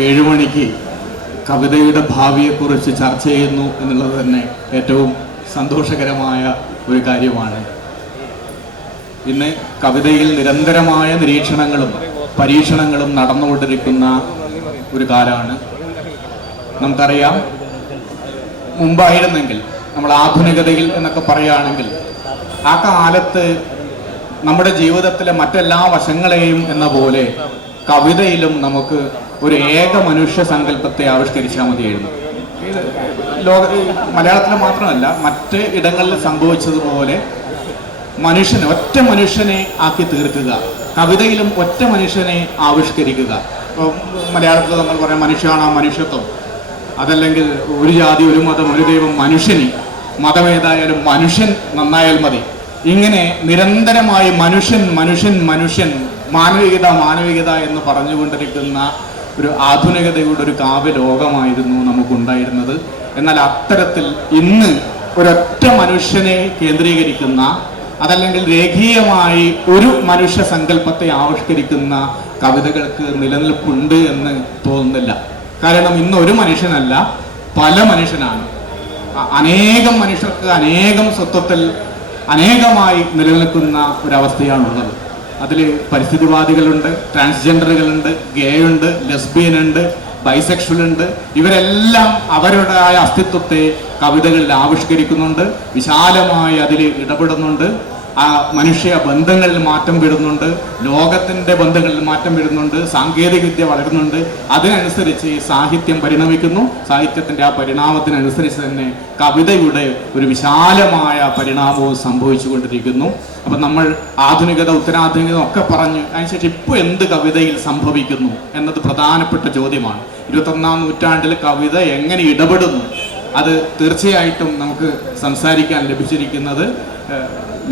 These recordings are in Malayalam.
7 മണിക്ക് കവിതയുടെ ഭാവിയെക്കുറിച്ച് ചർച്ച ചെയ്യുന്നു എന്നുള്ളത് തന്നെ ഏറ്റവും സന്തോഷകരമായ ഒരു കാര്യമാണ്. ഇന്ന് കവിതയിൽ നിരന്തരമായ നിരീക്ഷണങ്ങളും പരീക്ഷണങ്ങളും നടന്നുകൊണ്ടിരിക്കുന്ന ഒരു കാലമാണ്. നമുക്കറിയാം, മുമ്പായിരുന്നെങ്കിൽ നമ്മൾ ആധുനികതയിൽ എന്നൊക്കെ പറയുകയാണെങ്കിൽ ആ കാലത്ത് നമ്മുടെ ജീവിതത്തിലെ മറ്റെല്ലാ വശങ്ങളെയും എന്ന പോലെ കവിതയിലും നമുക്ക് ഒരു ഏക മനുഷ്യ സങ്കല്പത്തെ ആവിഷ്കരിച്ചാൽ മതിയായിരുന്നു. ഇത് മലയാളത്തിൽ മാത്രമല്ല, മറ്റ് ഇടങ്ങളിൽ സംഭവിച്ചതുപോലെ ഒറ്റ മനുഷ്യനെ ആക്കി തീർക്കുക, കവിതയിലും ഒറ്റ മനുഷ്യനെ ആവിഷ്കരിക്കുക. മലയാളത്തിൽ നമ്മൾ പറയാം മനുഷ്യനാണ് മനുഷ്യത്വം, അതല്ലെങ്കിൽ ഒരു ജാതി ഒരു മതം ഒരു ദൈവം, മനുഷ്യന് മതമേതായാലും മനുഷ്യൻ നന്നായാൽ മതി. ഇങ്ങനെ നിരന്തരമായി മനുഷ്യൻ മനുഷ്യൻ മനുഷ്യൻ മാനവികത മാനവികത എന്ന് പറഞ്ഞുകൊണ്ടിരിക്കുന്ന ഒരു ആധുനികതയുടെ ഒരു കാവ്യലോകമായിരുന്നു നമുക്കുണ്ടായിരുന്നത്. എന്നാൽ അത്തരത്തിൽ ഇന്ന് ഒരൊറ്റ മനുഷ്യനെ കേന്ദ്രീകരിക്കുന്ന, അതല്ലെങ്കിൽ രേഖീയമായി ഒരു മനുഷ്യ സങ്കല്പത്തെ ആവിഷ്കരിക്കുന്ന കവിതകൾക്ക് നിലനിൽപ്പുണ്ട് എന്ന് തോന്നുന്നില്ല. കാരണം ഇന്ന് ഒരു മനുഷ്യനല്ല, പല മനുഷ്യനാണ്. അനേകം മനുഷ്യർക്ക് അനേകം സ്വത്വത്തിൽ അനേകമായി നിലനിൽക്കുന്ന ഒരവസ്ഥയാണുള്ളത്. അതിൽ പരിസ്ഥിതിവാദികളുണ്ട്, ട്രാൻസ്ജെൻഡറുകളുണ്ട്, ഗേ ഉണ്ട്, ലെസ്ബിയൻ ഉണ്ട്, ബൈസെക്ഷൽ ഉണ്ട്. ഇവരെല്ലാം അവരുടേതായ അസ്തിത്വത്തെ കവിതകളിൽ ആവിഷ്കരിക്കുന്നുണ്ട്, വിശാലമായി അതിൽ ഇടപെടുന്നുണ്ട്. ആ മനുഷ്യ ബന്ധങ്ങളിൽ മാറ്റം വരുന്നുണ്ട്, ലോകത്തിൻ്റെ ബന്ധങ്ങളിൽ മാറ്റം വരുന്നുണ്ട്, സാങ്കേതികവിദ്യ വളരുന്നുണ്ട്. അതിനനുസരിച്ച് സാഹിത്യം പരിണമിക്കുന്നു. സാഹിത്യത്തിൻ്റെ ആ പരിണാമത്തിനനുസരിച്ച് തന്നെ കവിതയുടെ ഒരു വിശാലമായ പരിണാമവും സംഭവിച്ചു കൊണ്ടിരിക്കുന്നു. അപ്പം നമ്മൾ ആധുനികത ഉത്തരാധുനികത ഒക്കെ പറഞ്ഞ് അതിനുശേഷം ഇപ്പോൾ എന്ത് കവിതയിൽ സംഭവിക്കുന്നു എന്നത് പ്രധാനപ്പെട്ട ചോദ്യമാണ്. 21-ാം നൂറ്റാണ്ടിൽ കവിത എങ്ങനെ ഇടപെടുന്നു, അത് തീർച്ചയായിട്ടും നമുക്ക് സംസാരിക്കാൻ ലഭിച്ചിരിക്കുന്നത്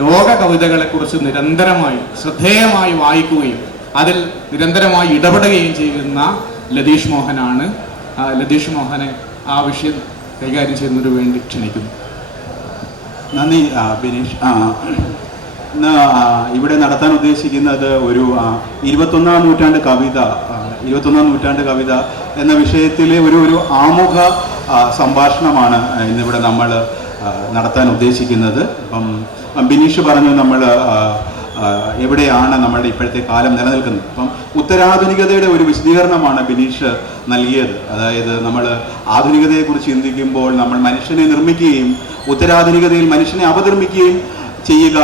ലോക കവിതകളെക്കുറിച്ച് നിരന്തരമായി ശ്രദ്ധേയമായി വായിക്കുകയും അതിൽ നിരന്തരമായി ഇടപെടുകയും ചെയ്യുന്ന ലതീഷ് മോഹനാണ്. ലതീഷ് മോഹനെ ആ വിഷയം കൈകാര്യം ചെയ്യുന്നതിന് വേണ്ടി ക്ഷണിക്കുന്നു. നന്ദി ബിനീഷ്. ഇന്ന് ഇവിടെ നടത്താൻ ഉദ്ദേശിക്കുന്നത് ഒരു 21-ാം നൂറ്റാണ്ട് കവിത എന്ന വിഷയത്തിലെ ഒരു ആമുഖ സംഭാഷണമാണ് ഇന്നിവിടെ നമ്മൾ നടത്താൻ ഉദ്ദേശിക്കുന്നത്. അപ്പം ബിനീഷ് പറഞ്ഞു നമ്മൾ എവിടെയാണ് നമ്മളുടെ ഇപ്പോഴത്തെ കാലം നിലനിൽക്കുന്നത്. അപ്പം ഉത്തരാധുനികതയുടെ ഒരു വിശദീകരണമാണ് ബിനീഷ് നൽകിയത്. അതായത് നമ്മൾ ആധുനികതയെക്കുറിച്ച് ചിന്തിക്കുമ്പോൾ നമ്മൾ മനുഷ്യനെ നിർമ്മിക്കുകയും ഉത്തരാധുനികതയിൽ മനുഷ്യനെ അവതരിപ്പിക്കുകയും ചെയ്യുക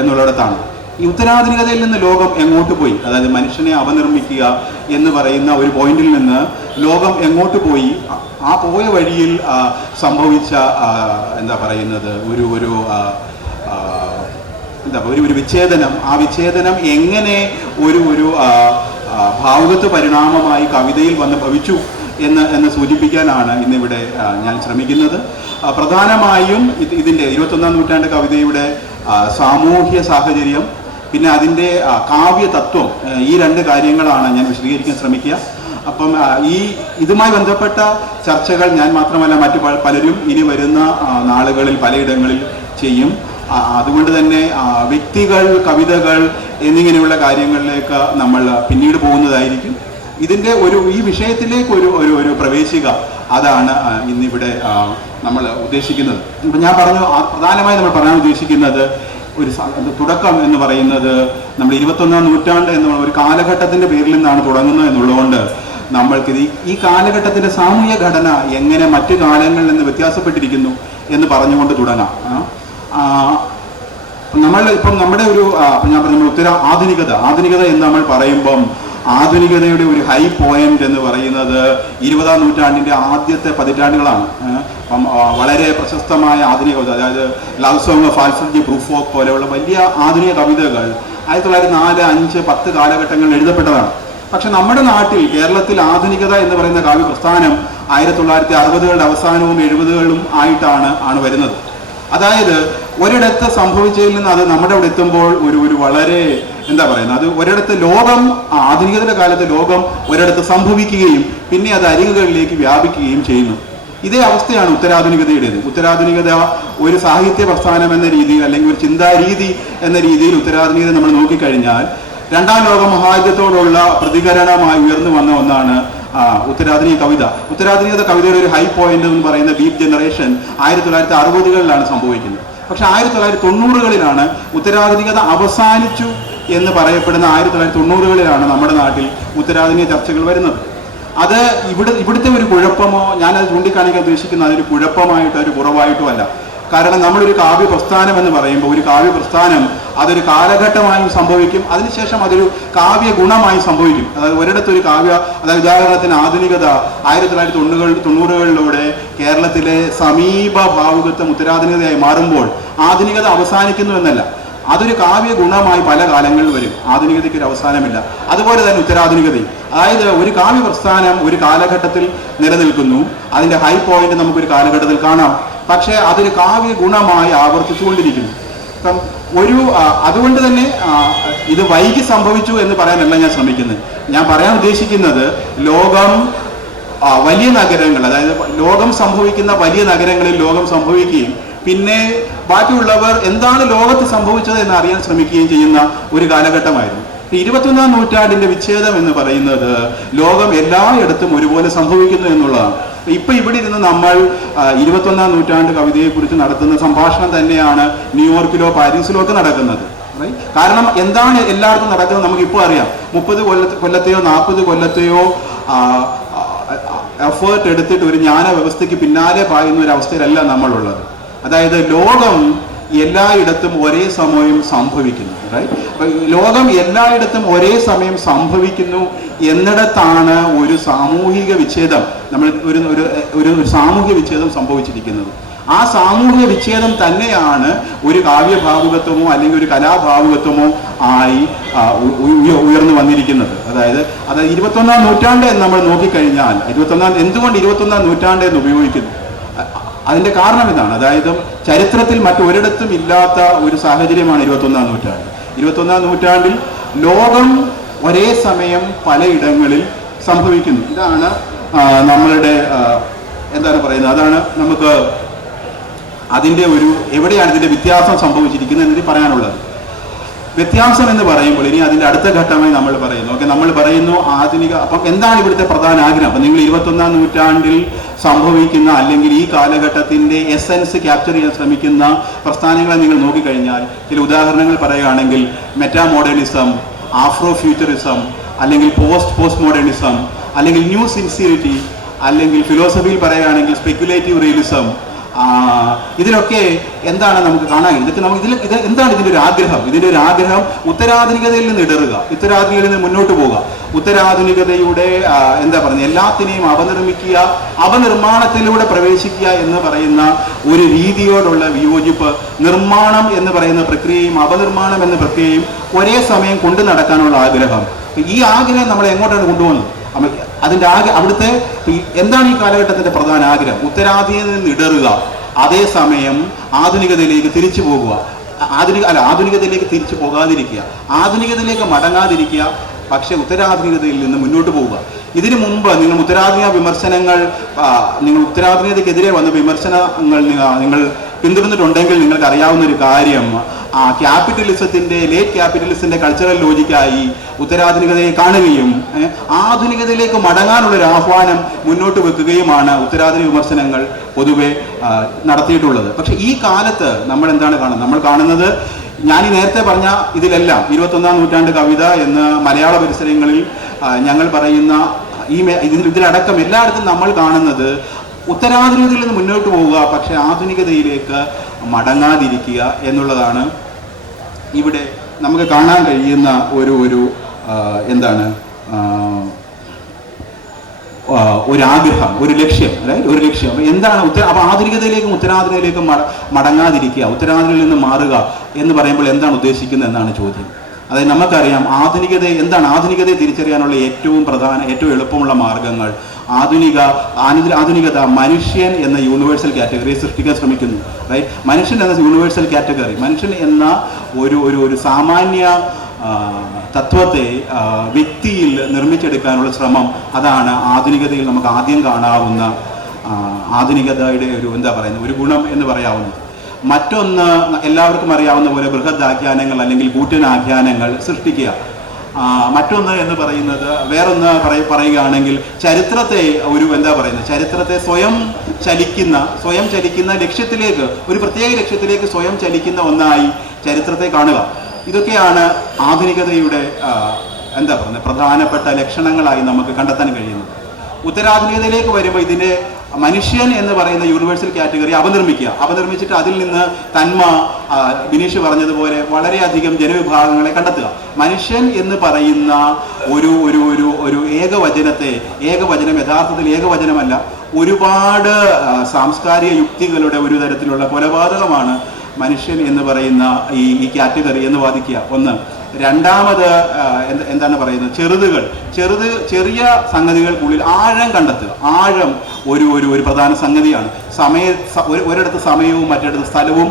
എന്നുള്ളിടത്താണ്. ഈ ഉത്തരാധുനികതയിൽ നിന്ന് ലോകം എങ്ങോട്ട് പോയി, അതായത് മനുഷ്യനെ അവനിർമ്മിക്കുക എന്ന് പറയുന്ന ഒരു പോയിന്റിൽ നിന്ന് ലോകം എങ്ങോട്ട് പോയി, ആ പോയ വഴിയിൽ സംഭവിച്ച എന്താ പറയുന്നത് ഒരു വിച്ഛേദനം, ആ വിച്ഛേദനം എങ്ങനെ ഒരു ഭാവുകത്വ പരിണാമമായി കവിതയിൽ വന്ന് ഭവിച്ചു എന്ന് സൂചിപ്പിക്കാനാണ് ഇന്നിവിടെ ഞാൻ ശ്രമിക്കുന്നത്. പ്രധാനമായും ഇതിൻ്റെ 21-ാം നൂറ്റാണ്ട് കവിതയുടെ സാമൂഹ്യ സാഹചര്യം, പിന്നെ അതിൻ്റെ കാവ്യ തത്വം, ഈ 2 കാര്യങ്ങളാണ് ഞാൻ വിശദീകരിക്കാൻ ശ്രമിക്കുക. അപ്പം ഇതുമായി ബന്ധപ്പെട്ട ചർച്ചകൾ ഞാൻ മാത്രമല്ല മറ്റു പലരും ഇനി വരുന്ന നാളുകളിൽ പലയിടങ്ങളിൽ ചെയ്യും. അതുകൊണ്ട് തന്നെ വ്യക്തികൾ, കവിതകൾ എന്നിങ്ങനെയുള്ള കാര്യങ്ങളിലേക്ക് നമ്മൾ പിന്നീട് പോകുന്നതായിരിക്കും. ഇതിൻ്റെ ഈ വിഷയത്തിലേക്ക് ഒരു പ്രവേശിക, അതാണ് ഇന്നിവിടെ നമ്മൾ ഉദ്ദേശിക്കുന്നത്. ഇപ്പം ഞാൻ പറഞ്ഞു, പ്രധാനമായി നമ്മൾ പറയാൻ ഉദ്ദേശിക്കുന്നത് ഒരു തുടക്കം എന്ന് പറയുന്നത് നമ്മൾ 21-ാം നൂറ്റാണ്ട് എന്നുള്ള ഒരു കാലഘട്ടത്തിൻ്റെ പേരിൽ നിന്നാണ് തുടങ്ങുന്നത് എന്നുള്ളതുകൊണ്ട് നമ്മൾക്ക് ഈ കാലഘട്ടത്തിൻ്റെ സാമൂഹ്യ ഘടന എങ്ങനെ മറ്റു കാലങ്ങളിൽ നിന്ന് വ്യത്യാസപ്പെട്ടിരിക്കുന്നു എന്ന് പറഞ്ഞുകൊണ്ട് തുടങ്ങാം. ഇപ്പം നമ്മുടെ ഞാൻ പറഞ്ഞ ആധുനികത എന്ന് നമ്മൾ പറയുമ്പം ആധുനികതയുടെ ഒരു ഹൈ പോയിന്റ് എന്ന് പറയുന്നത് 20-ാം നൂറ്റാണ്ടിൻ്റെ ആദ്യത്തെ പതിറ്റാണ്ടുകളാണ്. അപ്പം വളരെ പ്രശസ്തമായ ആധുനിക കവിത, അതായത് love song of Alfred J Prufrock പോലെയുള്ള വലിയ ആധുനിക കവിതകൾ 1904, 5, 10 കാലഘട്ടങ്ങളിൽ എഴുതപ്പെട്ടതാണ്. പക്ഷെ നമ്മുടെ നാട്ടിൽ, കേരളത്തിൽ ആധുനികത എന്ന് പറയുന്ന കാവ്യ പ്രസ്ഥാനം 1960കളുടെ അവസാനവും 70കളും ആയിട്ടാണ് വരുന്നത്. അതായത് ഒരിടത്ത് സംഭവിച്ചതിൽ നിന്ന് അത് നമ്മുടെ അവിടെ എത്തുമ്പോൾ ഒരു വളരെ എന്താ പറയുന്നത്, അത് ഒരിടത്ത് ആധുനികതയുടെ കാലത്ത് ലോകം ഒരിടത്ത് സംഭവിക്കുകയും പിന്നെ അത് അരികുകളിലേക്ക് വ്യാപിക്കുകയും ചെയ്യുന്നു. ഇതേ അവസ്ഥയാണ് ഉത്തരാധുനികതയുടേത്. ഉത്തരാധുനികത ഒരു സാഹിത്യ പ്രസ്ഥാനം എന്ന രീതിയിൽ, അല്ലെങ്കിൽ ഒരു ചിന്താരീതി എന്ന രീതിയിൽ ഉത്തരാധുനികത നമ്മൾ നോക്കിക്കഴിഞ്ഞാൽ 2ാം ലോക മഹായുദ്ധത്തോടുള്ള പ്രതികരണമായി ഉയർന്നു വന്ന ഒന്നാണ് ഉത്തരാധുനിക കവിത. ഉത്തരാധുനിക കവിതയുടെ ഒരു ഹൈ പോയിന്റ് എന്ന് പറയുന്ന ബീറ്റ് ജനറേഷൻ 1960കളിലാണ് സംഭവിക്കുന്നത്. പക്ഷെ 1990കളിലാണ് ഉത്തരാധുനികത അവസാനിച്ചു എന്ന് പറയപ്പെടുന്ന 1990കളിലാണ് നമ്മുടെ നാട്ടിൽ ഉത്തരാധുനിക ചർച്ചകൾ വരുന്നത്. അത് ഇവിടുത്തെ ഒരു കുഴപ്പമോ, ഞാനത് ചൂണ്ടിക്കാണിക്കാൻ ഉദ്ദേശിക്കുന്ന അതൊരു കുഴപ്പമായിട്ടോ ഒരു കുറവായിട്ടോ അല്ല. കാരണം നമ്മളൊരു കാവ്യ പ്രസ്ഥാനം എന്ന് പറയുമ്പോൾ ഒരു കാവ്യ പ്രസ്ഥാനം അതൊരു കാലഘട്ടമായും സംഭവിക്കും, അതിനുശേഷം അതൊരു കാവ്യ ഗുണമായി സംഭവിക്കും. അതായത് ഒരിടത്തൊരു അതായത് ഉദാഹരണത്തിന് ആധുനികത 1990കളിലൂടെ കേരളത്തിലെ സമീപ ഭാവുകത്വം ഉത്തരാധുനികതയായി മാറുമ്പോൾ ആധുനികത അവസാനിക്കുന്നു എന്നല്ല, അതൊരു കാവ്യ ഗുണമായി പല കാലങ്ങളിൽ വരും. ആധുനികതയ്ക്ക് ഒരു അവസാനമില്ല. അതുപോലെ തന്നെ ഉത്തരാധുനികതയും, അതായത് ഒരു കാവ്യ പ്രസ്ഥാനം ഒരു കാലഘട്ടത്തിൽ നിലനിൽക്കുന്നു, അതിൻ്റെ ഹൈ പോയിന്റ് നമുക്കൊരു കാലഘട്ടത്തിൽ കാണാം, പക്ഷേ അതൊരു കാവ്യ ഗുണമായി ആവർത്തിച്ചുകൊണ്ടിരിക്കുന്നു. അപ്പം അതുകൊണ്ട് തന്നെ ഇത് വൈകി സംഭവിച്ചു എന്ന് പറയാനല്ല ഞാൻ ശ്രമിക്കുന്നത്. ഞാൻ പറയാൻ ഉദ്ദേശിക്കുന്നത് ലോകം വലിയ നഗരങ്ങൾ, അതായത് ലോകം സംഭവിക്കുന്ന വലിയ നഗരങ്ങളിൽ ലോകം സംഭവിക്കുകയും പിന്നെ ബാക്കിയുള്ളവർ എന്താണ് ലോകത്ത് സംഭവിച്ചത് എന്ന് അറിയാൻ ശ്രമിക്കുകയും ചെയ്യുന്ന ഒരു കാലഘട്ടമായിരുന്നു. 21ാം നൂറ്റാണ്ടിന്റെ വിച്ഛേദം എന്ന് പറയുന്നത് ലോകം എല്ലായിടത്തും ഒരുപോലെ സംഭവിക്കുന്നു എന്നുള്ളതാണ്. ഇപ്പൊ ഇവിടെ ഇരുന്ന് നമ്മൾ 21ാം നൂറ്റാണ്ട് കവിതയെക്കുറിച്ച് നടത്തുന്ന സംഭാഷണം തന്നെയാണ് ന്യൂയോർക്കിലോ പാരീസിലോ ഒക്കെ നടക്കുന്നത്. കാരണം എന്താണ് എല്ലായിടത്തും നടക്കുന്നത് നമുക്കിപ്പോൾ അറിയാം. 30 കൊല്ലത്തെയോ 40 കൊല്ലത്തെയോ എഫേർട്ട് എടുത്തിട്ട് ഒരു ജ്ഞാന വ്യവസ്ഥയ്ക്ക് പിന്നാലെ പായുന്ന ഒരു അവസ്ഥയിലല്ല നമ്മളുള്ളത്. അതായത് ലോകം എല്ലായിടത്തും ഒരേ സമയം സംഭവിക്കുന്നു. ലോകം എല്ലായിടത്തും ഒരേ സമയം സംഭവിക്കുന്നു എന്നിടത്താണ് ഒരു സാമൂഹിക വിച്ഛേദം, നമ്മൾ ഒരു സാമൂഹിക വിച്ഛേദം സംഭവിച്ചിരിക്കുന്നത്. ആ സാമൂഹിക വിച്ഛേദം തന്നെയാണ് ഒരു കാവ്യഭാവുകത്വമോ അല്ലെങ്കിൽ ഒരു കലാഭാവുകത്വമോ ആയി ഉയർന്നു വന്നിരിക്കുന്നത്. അതായത് 21ാം നൂറ്റാണ്ട് എന്ന് നമ്മൾ നോക്കിക്കഴിഞ്ഞാൽ എന്തുകൊണ്ട് 21ാം നൂറ്റാണ്ട് എന്ന് ഉപയോഗിക്കുന്നു? അതിന്റെ കാരണം ഇതാണ്. അതായത് ചരിത്രത്തിൽ മറ്റൊരിടത്തും ഇല്ലാത്ത ഒരു സാഹചര്യമാണ് 21ാം നൂറ്റാണ്ട്. 21ാം നൂറ്റാണ്ടിൽ ലോകം ഒരേ സമയം പലയിടങ്ങളിൽ സംഭവിക്കുന്നു. ഇതാണ് നമ്മളുടെ എന്താണ് പറയുന്നത്, അതാണ് നമുക്ക് അതിൻ്റെ എവിടെയാണ് ഇതിൻ്റെ വ്യത്യാസം സംഭവിച്ചിരിക്കുന്നത് എന്ന് പറയാനുള്ളത്. വ്യത്യാസം എന്ന് പറയുമ്പോൾ ഇനി അതിൻ്റെ അടുത്ത ഘട്ടമായി നമ്മൾ പറയുന്നു. നമ്മൾ പറയുന്നു ആധുനിക. അപ്പം എന്താണ് ഇവിടുത്തെ പ്രധാന ആഗ്രഹം? അപ്പം നിങ്ങൾ 21ാം നൂറ്റാണ്ടിൽ സംഭവിക്കുന്ന അല്ലെങ്കിൽ ഈ കാലഘട്ടത്തിൻ്റെ എസൻസ് ക്യാപ്ചർ ചെയ്യാൻ ശ്രമിക്കുന്ന പ്രസ്ഥാനങ്ങളെ നിങ്ങൾ നോക്കിക്കഴിഞ്ഞാൽ ചില ഉദാഹരണങ്ങൾ പറയുകയാണെങ്കിൽ മെറ്റാ മോഡേണിസം, ആഫ്രോ ഫ്യൂച്ചറിസം, അല്ലെങ്കിൽ പോസ്റ്റ് മോഡേണിസം, അല്ലെങ്കിൽ ന്യൂ സിൻസിയറിറ്റി, അല്ലെങ്കിൽ ഫിലോസഫിയിൽ പറയുകയാണെങ്കിൽ സ്പെക്യുലേറ്റീവ് റിയലിസം, ഇതിലൊക്കെ എന്താണ് നമുക്ക് കാണാൻ? ഇത് എന്താണ് ഇതിൻ്റെ ഒരു ആഗ്രഹം? ഇതിൻ്റെ ഒരു ആഗ്രഹം ഉത്തരാധുനികതയിൽ നിന്ന് ഇടറുക, ഉത്തരാധുനികതയിൽ നിന്ന് മുന്നോട്ട് പോവുക, ഉത്തരാധുനികതയുടെ എന്താ പറയുന്നത് എല്ലാത്തിനെയും അപനിർമ്മിക്കുക, അപനിർമ്മാണത്തിലൂടെ പ്രവേശിക്കുക എന്ന് പറയുന്ന ഒരു രീതിയോടുള്ള വിയോജിപ്പ്. നിർമ്മാണം എന്ന് പറയുന്ന പ്രക്രിയയും അപനിർമ്മാണം എന്ന പ്രക്രിയയും ഒരേ സമയം കൊണ്ടു നടക്കാനുള്ള ആഗ്രഹം. ഈ ആഗ്രഹം നമ്മളെ എങ്ങോട്ടാണ് കൊണ്ടുപോകുന്നത്? അതിൻ്റെ അവിടുത്തെ എന്താണ് ഈ കാലഘട്ടത്തിന്റെ പ്രധാന ആഗ്രഹം? ഉത്തരാധുനികതയിൽ നിന്ന് ഇടറുക, അതേസമയം ആധുനികതയിലേക്ക് തിരിച്ചു പോകുക. ആധുനികതയിലേക്ക് തിരിച്ചു പോകാതിരിക്കുക, ആധുനികതയിലേക്ക് മടങ്ങാതിരിക്കുക, പക്ഷെ ഉത്തരാധുനികതയിൽ നിന്ന് മുന്നോട്ട് പോവുക. ഇതിനു മുമ്പ് നിങ്ങൾ ഉത്തരാധുനികതയ്ക്കെതിരെ വന്ന വിമർശനങ്ങൾ നിങ്ങൾ പിന്തുടർന്നിട്ടുണ്ടെങ്കിൽ നിങ്ങൾക്ക് അറിയാവുന്ന ഒരു കാര്യം, ക്യാപിറ്റലിസത്തിന്റെ ലേറ്റ് ക്യാപിറ്റലിസത്തിന്റെ കൾച്ചറൽ ലോജിക്കായി ഉത്തരാധുനികതയെ കാണുകയും ആധുനികതയിലേക്ക് മടങ്ങാനുള്ളൊരു ആഹ്വാനം മുന്നോട്ട് വെക്കുകയുമാണ് ഉത്തരാധുനിക വിമർശനങ്ങൾ പൊതുവെ നടത്തിയിട്ടുള്ളത്. പക്ഷെ ഈ കാലത്ത് നമ്മൾ എന്താണ് കാണുന്നത്? നമ്മൾ കാണുന്നത് ഞാൻ ഈ നേരത്തെ പറഞ്ഞ ഇതിലെല്ലാം 21ാം നൂറ്റാണ്ട് കവിത എന്ന് മലയാള പരിസരങ്ങളിൽ ഞങ്ങൾ പറയുന്ന ഇതിലടക്കം എല്ലായിടത്തും നമ്മൾ കാണുന്നത് ഉത്തരാധുനികതയിൽ നിന്ന് മുന്നോട്ട് പോവുക, പക്ഷെ ആധുനികതയിലേക്ക് മടങ്ങാതിരിക്കുക എന്നുള്ളതാണ് ഇവിടെ നമുക്ക് കാണാൻ കഴിയുന്ന ഒരു ആഗ്രഹം, ഒരു ലക്ഷ്യം. അപ്പം എന്താണ് അപ്പം ആധുനികതയിലേക്കും ഉത്തരാധുനികയിലേക്കും മടങ്ങാതിരിക്കുക, ഉത്തരാധുനികയിൽ നിന്ന് മാറുക എന്ന് പറയുമ്പോൾ എന്താണ് ഉദ്ദേശിക്കുന്നത് എന്നാണ് ചോദ്യം. അതായത് നമുക്കറിയാം ആധുനികതയെ തിരിച്ചറിയാനുള്ള ഏറ്റവും എളുപ്പമുള്ള മാർഗങ്ങൾ. ആധുനികത മനുഷ്യൻ എന്ന യൂണിവേഴ്സൽ കാറ്റഗറിയെ സൃഷ്ടിക്കാൻ ശ്രമിക്കുന്നു. മനുഷ്യൻ എന്ന യൂണിവേഴ്സൽ കാറ്റഗറി, മനുഷ്യൻ എന്ന ഒരു സാമാന്യ തത്വത്തെ വ്യക്തിയിൽ നിർമ്മിച്ചെടുക്കാനുള്ള ശ്രമം, അതാണ് ആധുനികതയിൽ നമുക്ക് ആദ്യം കാണാവുന്ന ആധുനികതയുടെ ഒരു ഗുണം എന്ന് പറയാവുന്നത്. മറ്റൊന്ന് എല്ലാവർക്കും അറിയാവുന്ന പോലെ ബൃഹദ് ആഖ്യാനങ്ങൾ അല്ലെങ്കിൽ കൂറ്റൻ ആഖ്യാനങ്ങൾ സൃഷ്ടിക്കുക. മറ്റൊന്ന് എന്ന് പറയുന്നത്, വേറൊന്ന് പറയുകയാണെങ്കിൽ ചരിത്രത്തെ ചരിത്രത്തെ സ്വയം ചലിക്കുന്ന ലക്ഷ്യത്തിലേക്ക്, ഒരു പ്രത്യേക ലക്ഷ്യത്തിലേക്ക് സ്വയം ചലിക്കുന്ന ഒന്നായി ചരിത്രത്തെ കാണുക. ഇതൊക്കെയാണ് ആധുനികതയുടെ പ്രധാനപ്പെട്ട ലക്ഷണങ്ങളായി നമുക്ക് കണ്ടെത്താൻ കഴിയുന്നത്. ഉത്തരാധുനികതയിലേക്ക് വരുമ്പോൾ ഇതിൻ്റെ മനുഷ്യൻ എന്ന് പറയുന്ന യൂണിവേഴ്സൽ കാറ്റഗറി അപനിർമ്മിച്ചിട്ട് അതിൽ നിന്ന് തന്മ, ബിനീഷ് പറഞ്ഞതുപോലെ വളരെയധികം ജനവിഭാഗങ്ങളെ കണ്ടെത്തുക. മനുഷ്യൻ എന്ന് പറയുന്ന ഒരു ഏകവചനം യഥാർത്ഥത്തിൽ ഏകവചനമല്ല, ഒരുപാട് സാംസ്കാരിക യുക്തികളുടെ ഒരു തരത്തിലുള്ള കൊലപാതകമാണ് മനുഷ്യൻ എന്ന് പറയുന്ന ഈ കാറ്റഗറി എന്ന് വാദിക്കുക. ഒന്ന്. രണ്ടാമത് എന്താണ് പറയുന്നത്, ചെറിയ സംഗതികൾക്കുള്ളിൽ ആഴം കണ്ടെത്തുക. ആഴം ഒരു പ്രധാന സംഗതിയാണ്. ഒരിടത്ത് സമയവും മറ്റിടത്ത് സ്ഥലവും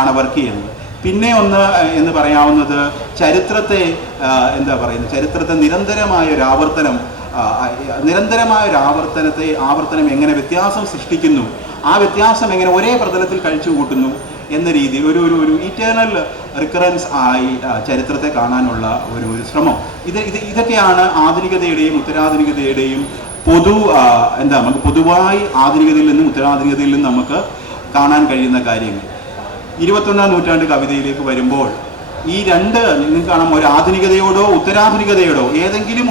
ആണ് വർക്ക് ചെയ്യുന്നത്. പിന്നെ ഒന്ന് എന്ന് പറയാവുന്നത് ചരിത്രത്തെ നിരന്തരമായ ഒരു ആവർത്തനം എങ്ങനെ വ്യത്യാസം സൃഷ്ടിക്കുന്നു, ആ വ്യത്യാസം എങ്ങനെ ഒരേ പ്രതലത്തിൽ കഴിച്ചു കൂട്ടുന്നു എന്ന രീതിയിൽ ഒരു ഇറ്റേണൽ റിക്കറൻസ് ആയി ചരിത്രത്തെ കാണാനുള്ള ഒരു ശ്രമം. ഇതൊക്കെയാണ് ആധുനികതയുടെയും ഉത്തരാധുനികതയുടെയും പൊതുവായി ആധുനികതയിൽ നിന്നും ഉത്തരാധുനികതയിൽ നിന്നും നമുക്ക് കാണാൻ കഴിയുന്ന കാര്യങ്ങൾ. 21ാം നൂറ്റാണ്ട് കവിതയിലേക്ക് വരുമ്പോൾ ഈ നിങ്ങൾക്ക് കാണാം, ഒരു ആധുനികതയോടോ ഉത്തരാധുനികതയോടോ ഏതെങ്കിലും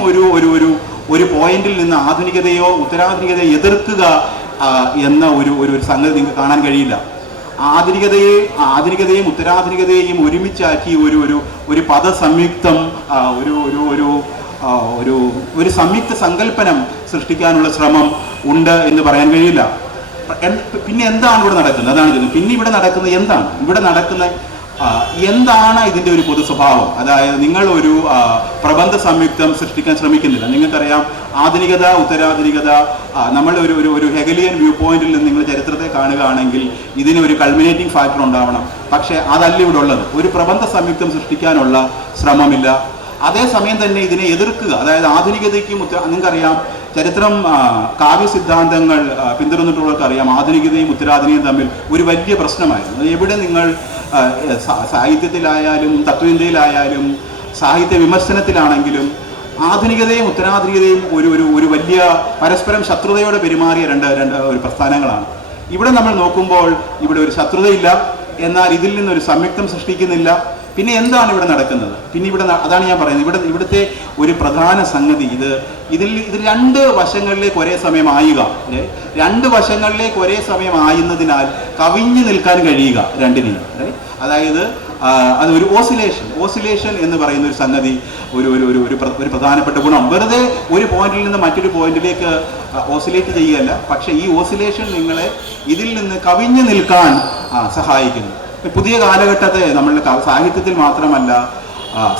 ഒരു പോയിന്റിൽ നിന്ന് ആധുനികതയോ ഉത്തരാധുനികതയോ എതിർക്കുക എന്ന ഒരു സംഗതി നിങ്ങൾക്ക് കാണാൻ കഴിയില്ല. ആധുനികതയെയും ഉത്തരാധുനികതയെയും ഒരുമിച്ചാക്കി ഒരു പദസംയുക്തം, ഒരു സംയുക്ത സങ്കല്പനം സൃഷ്ടിക്കാനുള്ള ശ്രമം ഉണ്ട് എന്ന് പറയാൻ കഴിയില്ല. പിന്നെ എന്താണ് ഇവിടെ നടക്കുന്നത്? അതാണ് ചോദിക്കുന്നത്. പിന്നെ ഇവിടെ നടക്കുന്ന എന്താണ് ഇതിൻ്റെ ഒരു പൊതു സ്വഭാവം? അതായത് നിങ്ങൾ ഒരു പ്രബന്ധ സംയുക്തം സൃഷ്ടിക്കാൻ ശ്രമിക്കുന്നില്ല. നിങ്ങൾക്കറിയാം, ആധുനികത ഉത്തരാധുനികത, നമ്മൾ ഒരു ഹെഗലിയൻ വ്യൂ പോയിന്റിൽ നിന്ന് നിങ്ങൾ ചരിത്രത്തെ കാണുകയാണെങ്കിൽ ഇതിനൊരു കൾമിനേറ്റിംഗ് ഫാക്ടർ ഉണ്ടാവണം. പക്ഷേ അതല്ല ഇവിടെ ഉള്ളത്. ഒരു പ്രബന്ധ സംയുക്തം സൃഷ്ടിക്കാനുള്ള ശ്രമമില്ല. അതേസമയം തന്നെ ഇതിനെ എതിർക്കുക. അതായത് ആധുനികതയ്ക്കും നിങ്ങൾക്കറിയാം, ചരിത്രം കാവ്യ സിദ്ധാന്തങ്ങൾ പിന്തുടർന്നിട്ടുള്ളവർക്കറിയാം, ആധുനികതയും ഉത്തരാധുനികതയും തമ്മിൽ ഒരു വലിയ പ്രശ്നമായിരുന്നു. എവിടെ നിങ്ങൾ സാഹിത്യത്തിലായാലും തത്വചിന്തയിലായാലും സാഹിത്യ വിമർശനത്തിലാണെങ്കിലും ആധുനികതയും ഉത്തരാധുനികതയും ഒരു വലിയ പരസ്പരം ശത്രുതയോടെ പെരുമാറിയ ഒരു പ്രസ്ഥാനങ്ങളാണ്. ഇവിടെ നമ്മൾ നോക്കുമ്പോൾ ഇവിടെ ഒരു ശത്രുതയില്ല, എന്നാൽ ഇതിൽ നിന്നൊരു സംയുക്തം സൃഷ്ടിക്കുന്നില്ല. പിന്നെ എന്താണ് ഇവിടെ നടക്കുന്നത്? അതാണ് ഞാൻ പറയുന്നത്, ഇവിടുത്തെ ഒരു പ്രധാന സംഗതി ഇതിൽ രണ്ട് വശങ്ങളിലേക്ക് ഒരേ സമയം ആയുക, രണ്ട് വശങ്ങളിലേക്ക് ഒരേ സമയം ആയുന്നതിനാൽ കവിഞ്ഞു നിൽക്കാൻ കഴിയുക രണ്ടിനെയും. അതായത് അതൊരു ഓസിലേഷൻ എന്ന് പറയുന്ന ഒരു സംഗതി ഒരു പ്രധാനപ്പെട്ട ഗുണം. വെറുതെ ഒരു പോയിന്റിൽ നിന്ന് മറ്റൊരു പോയിന്റിലേക്ക് ഓസിലേറ്റ് ചെയ്യുകയല്ല, പക്ഷേ ഈ ഓസിലേഷൻ നിങ്ങളെ ഇതിൽ നിന്ന് കവിഞ്ഞു നിൽക്കാൻ സഹായിക്കുന്നു. പുതിയ കാലഘട്ടത്തെ നമ്മളുടെ സാഹിത്യത്തിൽ മാത്രമല്ല,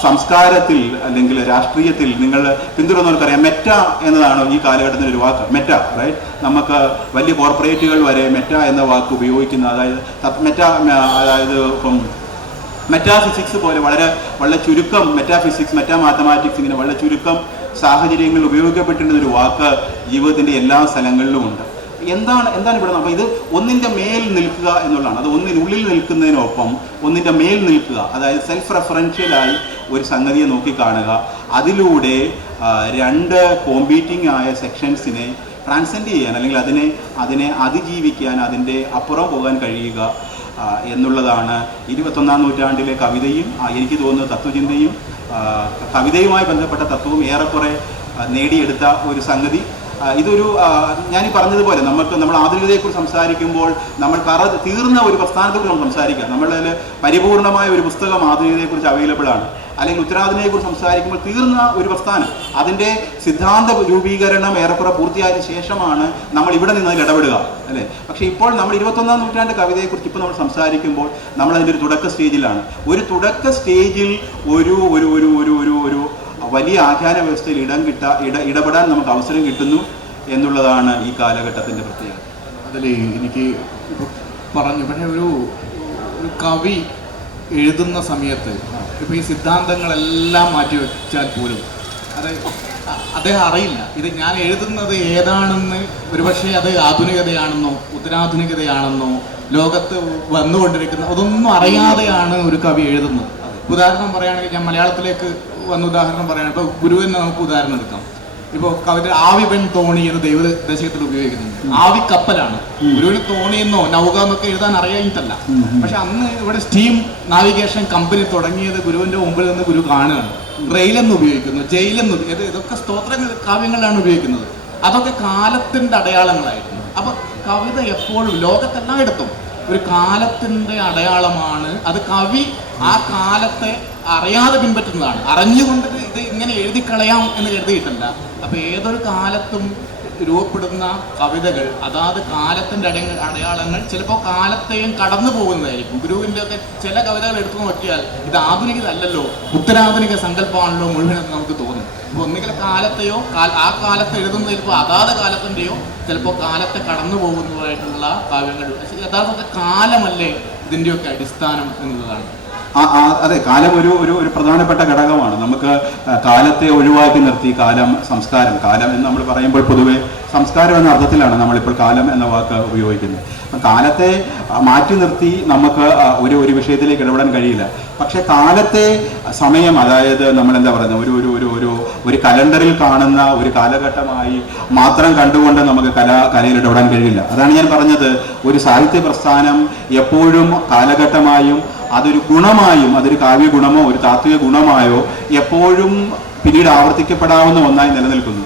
സംസ്കാരത്തിൽ അല്ലെങ്കിൽ രാഷ്ട്രീയത്തിൽ നിങ്ങൾ പിന്തുടർന്നവർക്കറിയാം, മെറ്റ എന്നതാണ് ഈ കാലഘട്ടത്തിൻ്റെ ഒരു വാക്ക്. Meta, right? നമുക്ക് വലിയ കോർപ്പറേറ്റുകൾ വരെ മെറ്റ എന്ന വാക്ക് ഉപയോഗിക്കുന്ന, അതായത് ഇപ്പം മെറ്റാഫിസിക്സ് പോലെ വളരെ ചുരുക്കം മെറ്റാഫിസിക്സ്, മാത്തമാറ്റിക്സ്, ഇങ്ങനെ വളരെ ചുരുക്കം സാഹചര്യങ്ങളിൽ ഉപയോഗിക്കപ്പെട്ടിരുന്ന ഒരു വാക്ക് ജീവിതത്തിൻ്റെ എല്ലാ സ്ഥലങ്ങളിലും ഉണ്ട്. എന്താണ് ഇവിടെ? അപ്പോൾ ഇത് ഒന്നിൻ്റെ മേൽ നിൽക്കുക എന്നുള്ളതാണ്. അത് ഒന്നിനുള്ളിൽ നിൽക്കുന്നതിനൊപ്പം ഒന്നിൻ്റെ മേൽ നിൽക്കുക, അതായത് സെൽഫ് റെഫറൻഷ്യലായി ഒരു സംഗതിയെ നോക്കിക്കാണുക. അതിലൂടെ രണ്ട് കോമ്പീറ്റിംഗ് ആയ സെക്ഷൻസിനെ ട്രാൻസെൻഡ് ചെയ്യാൻ, അല്ലെങ്കിൽ അതിനെ അതിജീവിക്കാൻ, അതിൻ്റെ അപ്പുറം പോകാൻ കഴിയുക എന്നുള്ളതാണ് 21ാം നൂറ്റാണ്ടിലെ കവിതയും എനിക്ക് തോന്നുന്നു തത്വചിന്തയും കവിതയുമായി ബന്ധപ്പെട്ട തത്വവും ഏറെക്കുറെ നേടിയെടുത്ത ഒരു സംഗതി. ഇതൊരു ഞാൻ ഈ പറഞ്ഞതുപോലെ നമ്മൾ ആധുനികതയെക്കുറിച്ച് സംസാരിക്കുമ്പോൾ നമ്മൾ തീർന്ന ഒരു പ്രസ്ഥാനത്തെക്കുറിച്ച് നമ്മൾ സംസാരിക്കുക. നമ്മളിൽ പരിപൂർണമായ ഒരു പുസ്തകം ആധുനികതയെക്കുറിച്ച് അവൈലബിൾ ആണ്. അല്ലെങ്കിൽ ഉത്തരാധുനികതയെക്കുറിച്ച് സംസാരിക്കുമ്പോൾ തീർന്ന ഒരു പ്രസ്ഥാനം, അതിൻ്റെ സിദ്ധാന്ത രൂപീകരണം ഏറെക്കുറെ പൂർത്തിയായതിനു ശേഷമാണ് നമ്മൾ ഇവിടെ നിന്ന് അതിൽ ഇടപെടുക, അല്ലേ? പക്ഷേ ഇപ്പോൾ നമ്മൾ 21ാം നൂറ്റാണ്ട് കവിതയെക്കുറിച്ച് ഇപ്പോൾ നമ്മൾ സംസാരിക്കുമ്പോൾ നമ്മൾ അതിൻ്റെ ഒരു തുടക്ക സ്റ്റേജിലാണ്. ഒരു തുടക്ക സ്റ്റേജിൽ ഒരു ഒരു ഒരു ഒരു ഒരു ഒരു വലിയ ആഖ്യാന വ്യവസ്ഥയിൽ ഇടപെടാൻ നമുക്ക് അവസരം കിട്ടുന്നു എന്നുള്ളതാണ് ഈ കാലഘട്ടത്തിൻ്റെ പ്രത്യേകത. അതിൽ എനിക്ക് പറഞ്ഞു, പക്ഷേ ഒരു കവി എഴുതുന്ന സമയത്ത് ഇപ്പോൾ ഈ സിദ്ധാന്തങ്ങളെല്ലാം മാറ്റി വെച്ചാൽ പോലും അദ്ദേഹം അറിയില്ല ഇത് ഞാൻ എഴുതുന്നത് ഏതാണെന്ന്. ഒരുപക്ഷെ അത് ആധുനികതയാണെന്നോ ഉത്തരാധുനികതയാണെന്നോ ലോകത്ത് വന്നുകൊണ്ടിരിക്കുന്ന അതൊന്നും അറിയാതെയാണ് ഒരു കവി എഴുതുന്നത്. ഉദാഹരണം പറയുകയാണെങ്കിൽ, ഞാൻ മലയാളത്തിലേക്ക് വന്ന ഉദാഹരണം പറയുകയാണ്. ഇപ്പോൾ ഗുരുവിനെ നമുക്ക് ഉദാഹരണം എടുക്കാം. ഇപ്പോൾ കവിത ആവിവൻ തോണി എന്ന് ദൈവദശകത്തിൽ ഉപയോഗിക്കുന്നുണ്ട്. ആവി കപ്പലാണ്. ഗുരുവിന് തോണി എന്നോ നൗക എന്നൊക്കെ എഴുതാൻ അറിയാഞ്ഞിട്ടല്ല. പക്ഷെ അന്ന് ഇവിടെ സ്റ്റീം നാവിഗേഷൻ കമ്പനി തുടങ്ങിയത് ഗുരുവിന്റെ മുമ്പിൽ നിന്ന് ഗുരു കാണുകയാണ്. റെയിലെന്ന് ഉപയോഗിക്കുന്നു, ജയിലെന്ന്, ഇതൊക്കെ സ്തോത്ര കാവ്യങ്ങളിലാണ് ഉപയോഗിക്കുന്നത്. അതൊക്കെ കാലത്തിന്റെ അടയാളങ്ങളായിരുന്നു. അപ്പൊ കവിത എപ്പോഴും ലോകത്തെല്ലായിടത്തും ഒരു കാലത്തിന്റെ അടയാളമാണ്. അത് കവി ആ കാലത്തെ അറിയാതെ പിൻപറ്റുന്നതാണ്. അറിഞ്ഞുകൊണ്ട് ഇത് ഇങ്ങനെ എഴുതിക്കളയാം എന്ന് കരുതിയിട്ടല്ല. അപ്പൊ ഏതൊരു കാലത്തും രൂപപ്പെടുന്ന കവിതകൾ അതാത് കാലത്തിന്റെ അടയാളങ്ങൾ ചിലപ്പോൾ കാലത്തെയും കടന്നു പോകുന്നതായിരിക്കും. ഗുരുവിന്റെ ഒക്കെ ചില കവിതകൾ എടുത്തു നോക്കിയാൽ ഇത് ആധുനികത അല്ലല്ലോ, ഉത്തരാധുനിക സങ്കല്പമാണല്ലോ മുഴുവനെന്ന് നമുക്ക് തോന്നും. അപ്പോൾ ഒന്നുകിൽ കാലത്തെയോ ആ കാലത്ത് എഴുതുന്ന ചിലപ്പോൾ അതാത് കാലത്തിന്റെയോ ചിലപ്പോൾ കാലത്തെ കടന്നു പോകുന്നതായിട്ടുള്ള കാവ്യങ്ങൾ. യഥാർത്ഥത്തിൽ കാലമല്ലേ ഇതിന്റെയൊക്കെ അടിസ്ഥാനം എന്നുള്ളതാണ്. അതെ, കാലം ഒരു പ്രധാനപ്പെട്ട ഘടകമാണ്. നമുക്ക് കാലത്തെ ഒഴിവാക്കി നിർത്തി കാലം സംസ്കാരം, കാലം എന്ന് നമ്മൾ പറയുമ്പോൾ പൊതുവെ സംസ്കാരം എന്ന അർത്ഥത്തിലാണ് നമ്മളിപ്പോൾ കാലം എന്ന വാക്ക് ഉപയോഗിക്കുന്നത്. കാലത്തെ മാറ്റി നിർത്തി നമുക്ക് ഒരു വിഷയത്തിലേക്ക് ഇടപെടാൻ കഴിയില്ല. പക്ഷെ കാലത്തെ സമയം, അതായത് നമ്മൾ എന്താ പറയുന്നത്, ഒരു കലണ്ടറിൽ കാണുന്ന ഒരു കാലഘട്ടമായി മാത്രം കണ്ടുകൊണ്ട് നമുക്ക് കലയിൽ ഇടപെടാൻ കഴിയില്ല. അതാണ് ഞാൻ പറഞ്ഞത്, ഒരു സാഹിത്യ പ്രസ്ഥാനം എപ്പോഴും കാലഘട്ടമായും അതൊരു ഗുണമായും, അതൊരു കാവ്യ ഗുണമോ ഒരു താത്വിക ഗുണമായോ എപ്പോഴും പിന്നീട് ആവർത്തിക്കപ്പെടാവുന്ന ഒന്നായി നിലനിൽക്കുന്നു.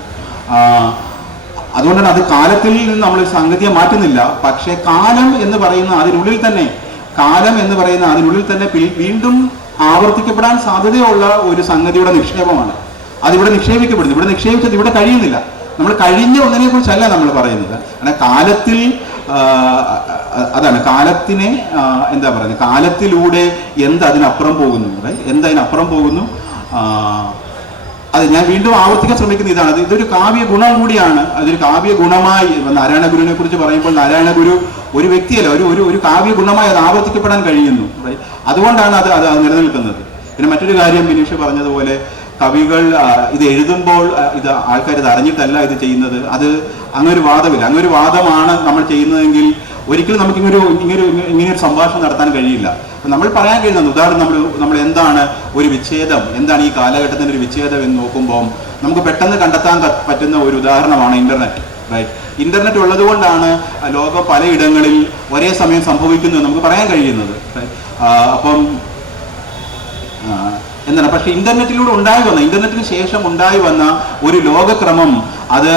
അതുകൊണ്ടാണ് അത് കാലത്തിൽ നിന്ന് നമ്മൾ സംഗതിയെ മാറ്റുന്നില്ല. പക്ഷേ കാലം എന്ന് പറയുന്ന അതിനുള്ളിൽ തന്നെ വീണ്ടും ആവർത്തിക്കപ്പെടാൻ സാധ്യതയുള്ള ഒരു സംഗതിയുടെ നിക്ഷേപമാണ്. അതിവിടെ നിക്ഷേപിക്കപ്പെടുന്നു. ഇവിടെ നിക്ഷേപിച്ചത് ഇവിടെ കഴിയുന്നില്ല. നമ്മൾ കഴിഞ്ഞ ഒന്നിനെ കുറിച്ചല്ല നമ്മൾ പറയുന്നത്. കാരണം കാലത്തിൽ അതാണ് കാലത്തിനെ എന്താ പറയുന്നത്, കാലത്തിലൂടെ എന്തതിനപ്പുറം പോകുന്നു. അത് ഞാൻ വീണ്ടും ആവർത്തിക്കാൻ ശ്രമിക്കുന്ന ഇതാണ്. ഇതൊരു കാവ്യ ഗുണം കൂടിയാണ്. അതൊരു കാവ്യ ഗുണമായി നാരായണ ഗുരുവിനെ കുറിച്ച് പറയുമ്പോൾ നാരായണ ഗുരു ഒരു വ്യക്തിയല്ല, ഒരു കാവ്യ ഗുണമായി അത് ആവർത്തിക്കപ്പെടാൻ കഴിയുന്നു. അതുകൊണ്ടാണ് അത് നിലനിൽക്കുന്നത്. പിന്നെ മറ്റൊരു കാര്യം ബിനീഷ് പറഞ്ഞതുപോലെ കവികൾ ഇത് എഴുതുമ്പോൾ ഇത് ആൾക്കാർ ഇത് അറിഞ്ഞിട്ടല്ല ഇത് ചെയ്യുന്നത്. അത് അങ്ങനൊരു വാദമില്ല. അങ്ങനൊരു വാദമാണ് നമ്മൾ ചെയ്യുന്നതെങ്കിൽ ഒരിക്കലും നമുക്ക് ഇങ്ങനെയൊരു സംഭാഷണം നടത്താൻ കഴിയില്ല. നമ്മൾ പറയാൻ കഴിയുന്നത് ഉദാഹരണം നമ്മൾ എന്താണ് ഒരു വിച്ഛേദം, എന്താണ് ഈ കാലഘട്ടത്തിൻ്റെ ഒരു വിച്ഛേദം എന്ന് നോക്കുമ്പോൾ നമുക്ക് പെട്ടെന്ന് കണ്ടെത്താൻ പറ്റുന്ന ഒരു ഉദാഹരണമാണ് ഇന്റർനെറ്റ്. റൈറ്റ്, ഇന്റർനെറ്റ് ഉള്ളത് കൊണ്ടാണ് ലോകം പലയിടങ്ങളിൽ ഒരേ സമയം സംഭവിക്കുന്നത് നമുക്ക് പറയാൻ കഴിയുന്നത്. അപ്പം എന്താണ്, പക്ഷെ ഇന്റർനെറ്റിന് ശേഷം ഉണ്ടായി വന്ന ഒരു ലോകക്രമം അത്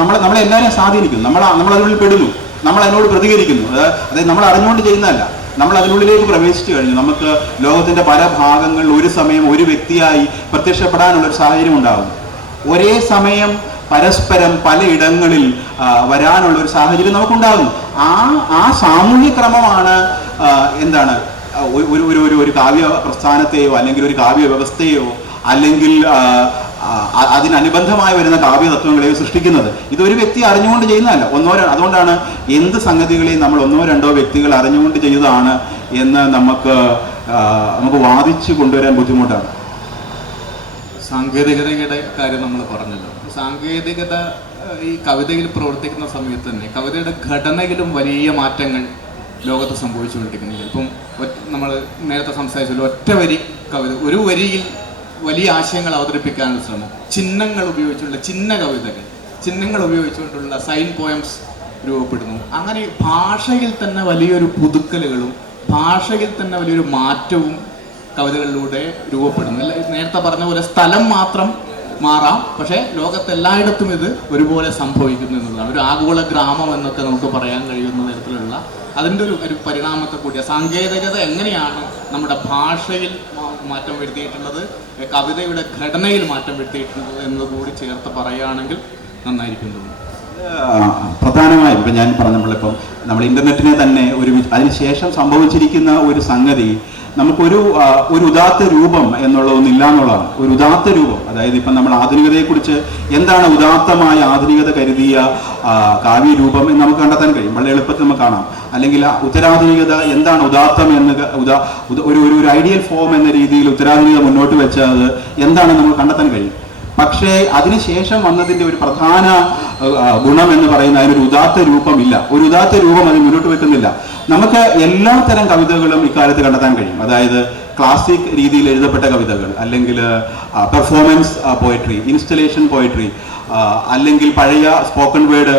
നമ്മളെല്ലാവരെയും സ്വാധീനിക്കുന്നു. നമ്മൾ അതിനുള്ളിൽ പെടുന്നു, നമ്മൾ അതിനോട് പ്രതികരിക്കുന്നു. അതായത് നമ്മൾ അറിഞ്ഞുകൊണ്ട് ചെയ്യുന്നതല്ല, നമ്മൾ അതിനുള്ളിലേക്ക് പ്രവേശിച്ചു കഴിഞ്ഞു. നമുക്ക് ലോകത്തിന്റെ പല ഭാഗങ്ങളിൽ ഒരു സമയം ഒരു വ്യക്തിയായി പ്രത്യക്ഷപ്പെടാനുള്ള ഒരു സാഹചര്യം ഉണ്ടാകും. ഒരേ സമയം പരസ്പരം പലയിടങ്ങളിൽ വരാനുള്ള ഒരു സാഹചര്യം നമുക്കുണ്ടാകുന്നു. ആ സാമൂഹ്യ ക്രമമാണ് എന്താണ് ഒരു കാവ്യ പ്രസ്ഥാനത്തെയോ അല്ലെങ്കിൽ ഒരു കാവ്യ വ്യവസ്ഥയോ അല്ലെങ്കിൽ അതിനനുബന്ധമായി വരുന്ന കാവ്യ തത്വങ്ങളെയോ സൃഷ്ടിക്കുന്നത്. ഇതൊരു വ്യക്തി അറിഞ്ഞുകൊണ്ട് ചെയ്യുന്നതല്ല. അതുകൊണ്ടാണ് എന്ത് സംഗതികളെയും നമ്മൾ ഒന്നോ രണ്ടോ വ്യക്തികൾ അറിഞ്ഞുകൊണ്ട് ചെയ്തതാണ് എന്ന് നമുക്ക് വാദിച്ചു കൊണ്ടുവരാൻ ബുദ്ധിമുട്ടാണ്. സാങ്കേതികതയുടെ കാര്യം നമ്മൾ പറഞ്ഞല്ലോ. സാങ്കേതികത ഈ കവിതയിൽ പ്രവർത്തിക്കുന്ന സമയത്ത് തന്നെ കവിതയുടെ ഘടനയിലും വലിയ മാറ്റങ്ങൾ ലോകത്ത് സംഭവിച്ചുകൊണ്ടിരിക്കുന്നില്ല. ഇപ്പം നമ്മൾ നേരത്തെ സംസാരിച്ചല്ലോ, ഒറ്റ വരി കവിത, ഒരു വരിയിൽ വലിയ ആശയങ്ങൾ അവതരിപ്പിക്കാനുള്ള ശ്രമം, ചിഹ്നങ്ങൾ ഉപയോഗിച്ചുകൊണ്ടുള്ള സൈൻ പോയംസ് രൂപപ്പെടുന്നു. അങ്ങനെ ഭാഷയിൽ തന്നെ വലിയൊരു പുതുക്കലുകളും ഭാഷയിൽ തന്നെ വലിയൊരു മാറ്റവും കവിതകളിലൂടെ രൂപപ്പെടുന്നു. നേരത്തെ പറഞ്ഞ പോലെ സ്ഥലം മാത്രം മാറാം, പക്ഷേ ലോകത്തെല്ലായിടത്തും ഇത് ഒരുപോലെ സംഭവിക്കുന്നു എന്നുള്ളതാണ്. ഒരു ആഗോള ഗ്രാമം എന്നൊക്കെ നമുക്ക് പറയാൻ കഴിയുന്ന തരത്തിലുള്ള അതിൻ്റെ ഒരു പരിണാമത്തെ കൂടിയ സാങ്കേതികത എങ്ങനെയാണ് നമ്മുടെ ഭാഷയിൽ മാറ്റം വരുത്തിയിട്ടുള്ളത്, കവിതയുടെ ഘടനയിൽ മാറ്റം വരുത്തിയിട്ടുള്ളത് എന്നുകൂടി ചേർത്ത് പറയുകയാണെങ്കിൽ നന്നായിരിക്കും. പ്രധാനമായും ഇപ്പം ഞാൻ പറഞ്ഞപ്പോളിപ്പം നമ്മൾ ഇന്റർനെറ്റിനെ തന്നെ അതിനുശേഷം സംഭവിച്ചിരിക്കുന്ന ഒരു സംഗതി നമുക്കൊരു ഉദാത്ത രൂപം എന്നുള്ളതൊന്നില്ല എന്നുള്ളതാണ്. ഒരു ഉദാത്ത രൂപം, അതായത് ഇപ്പം നമ്മൾ ആധുനികതയെക്കുറിച്ച് എന്താണ് ഉദാത്തമായ ആധുനികത കരുതിയ കാവ്യരൂപം എന്ന് നമുക്ക് കണ്ടെത്താൻ കഴിയും, വളരെ എളുപ്പത്തിൽ നമുക്ക് കാണാം. അല്ലെങ്കിൽ ഉത്തരാധുനികത എന്താണ് ഉദാത്തം എന്ന് ഒരു ഐഡിയൽ ഫോം എന്ന രീതിയിൽ ഉത്തരാധുനികത മുന്നോട്ട് വെച്ചത് എന്താണെന്ന് നമുക്ക് കണ്ടെത്താൻ കഴിയും. പക്ഷേ അതിനുശേഷം വന്നതിൻ്റെ ഒരു പ്രധാന ഗുണം എന്ന് പറയുന്ന അതിനൊരു ഉദാത്ത രൂപമില്ല. ഒരു ഉദാത്ത രൂപം അത് മുന്നോട്ട് വെക്കുന്നില്ല. നമുക്ക് എല്ലാ തരം കവിതകളും ഇക്കാലത്ത് കണ്ടെത്താൻ കഴിയും. അതായത് ക്ലാസിക് രീതിയിൽ എഴുതപ്പെട്ട കവിതകൾ, അല്ലെങ്കിൽ പെർഫോമൻസ് പോയട്രി, ഇൻസ്റ്റലേഷൻ പോയട്രി, അല്ലെങ്കിൽ പഴയ സ്പോക്കൺ വേർഡ്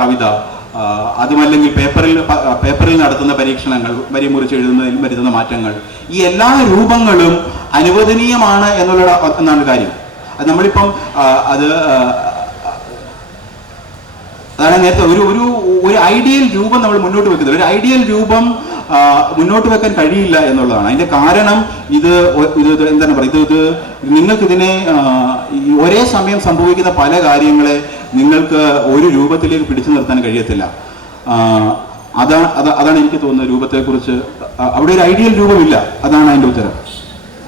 കവിത, അതുമല്ലെങ്കിൽ പേപ്പറിൽ നടത്തുന്ന പരീക്ഷണങ്ങൾ, വരി മുറിച്ച് എഴുതുന്നതിൽ വരുത്തുന്ന മാറ്റങ്ങൾ, ഈ എല്ലാ രൂപങ്ങളും അനുവദനീയമാണ് എന്നാണ് കാര്യം. അത് നമ്മളിപ്പം അതാണ് നേരത്തെ ഒരു ഐഡിയൽ രൂപം നമ്മൾ മുന്നോട്ട് വെക്കുന്നത്. ഒരു ഐഡിയൽ രൂപം മുന്നോട്ട് വെക്കാൻ കഴിയില്ല എന്നുള്ളതാണ് അതിന്റെ കാരണം. ഇത് എന്താണ് പറയുക, ഇത് നിങ്ങൾക്കിതിനെ ഒരേ സമയം സംഭവിക്കുന്ന പല കാര്യങ്ങളെ നിങ്ങൾക്ക് ഒരു രൂപത്തിലേക്ക് പിടിച്ചു നിർത്താൻ കഴിയത്തില്ല. അതാണ് എനിക്ക് തോന്നുന്നത് രൂപത്തെക്കുറിച്ച്. അവിടെ ഒരു ഐഡിയൽ രൂപമില്ല, അതാണ് അതിന്റെ ഉത്തരം.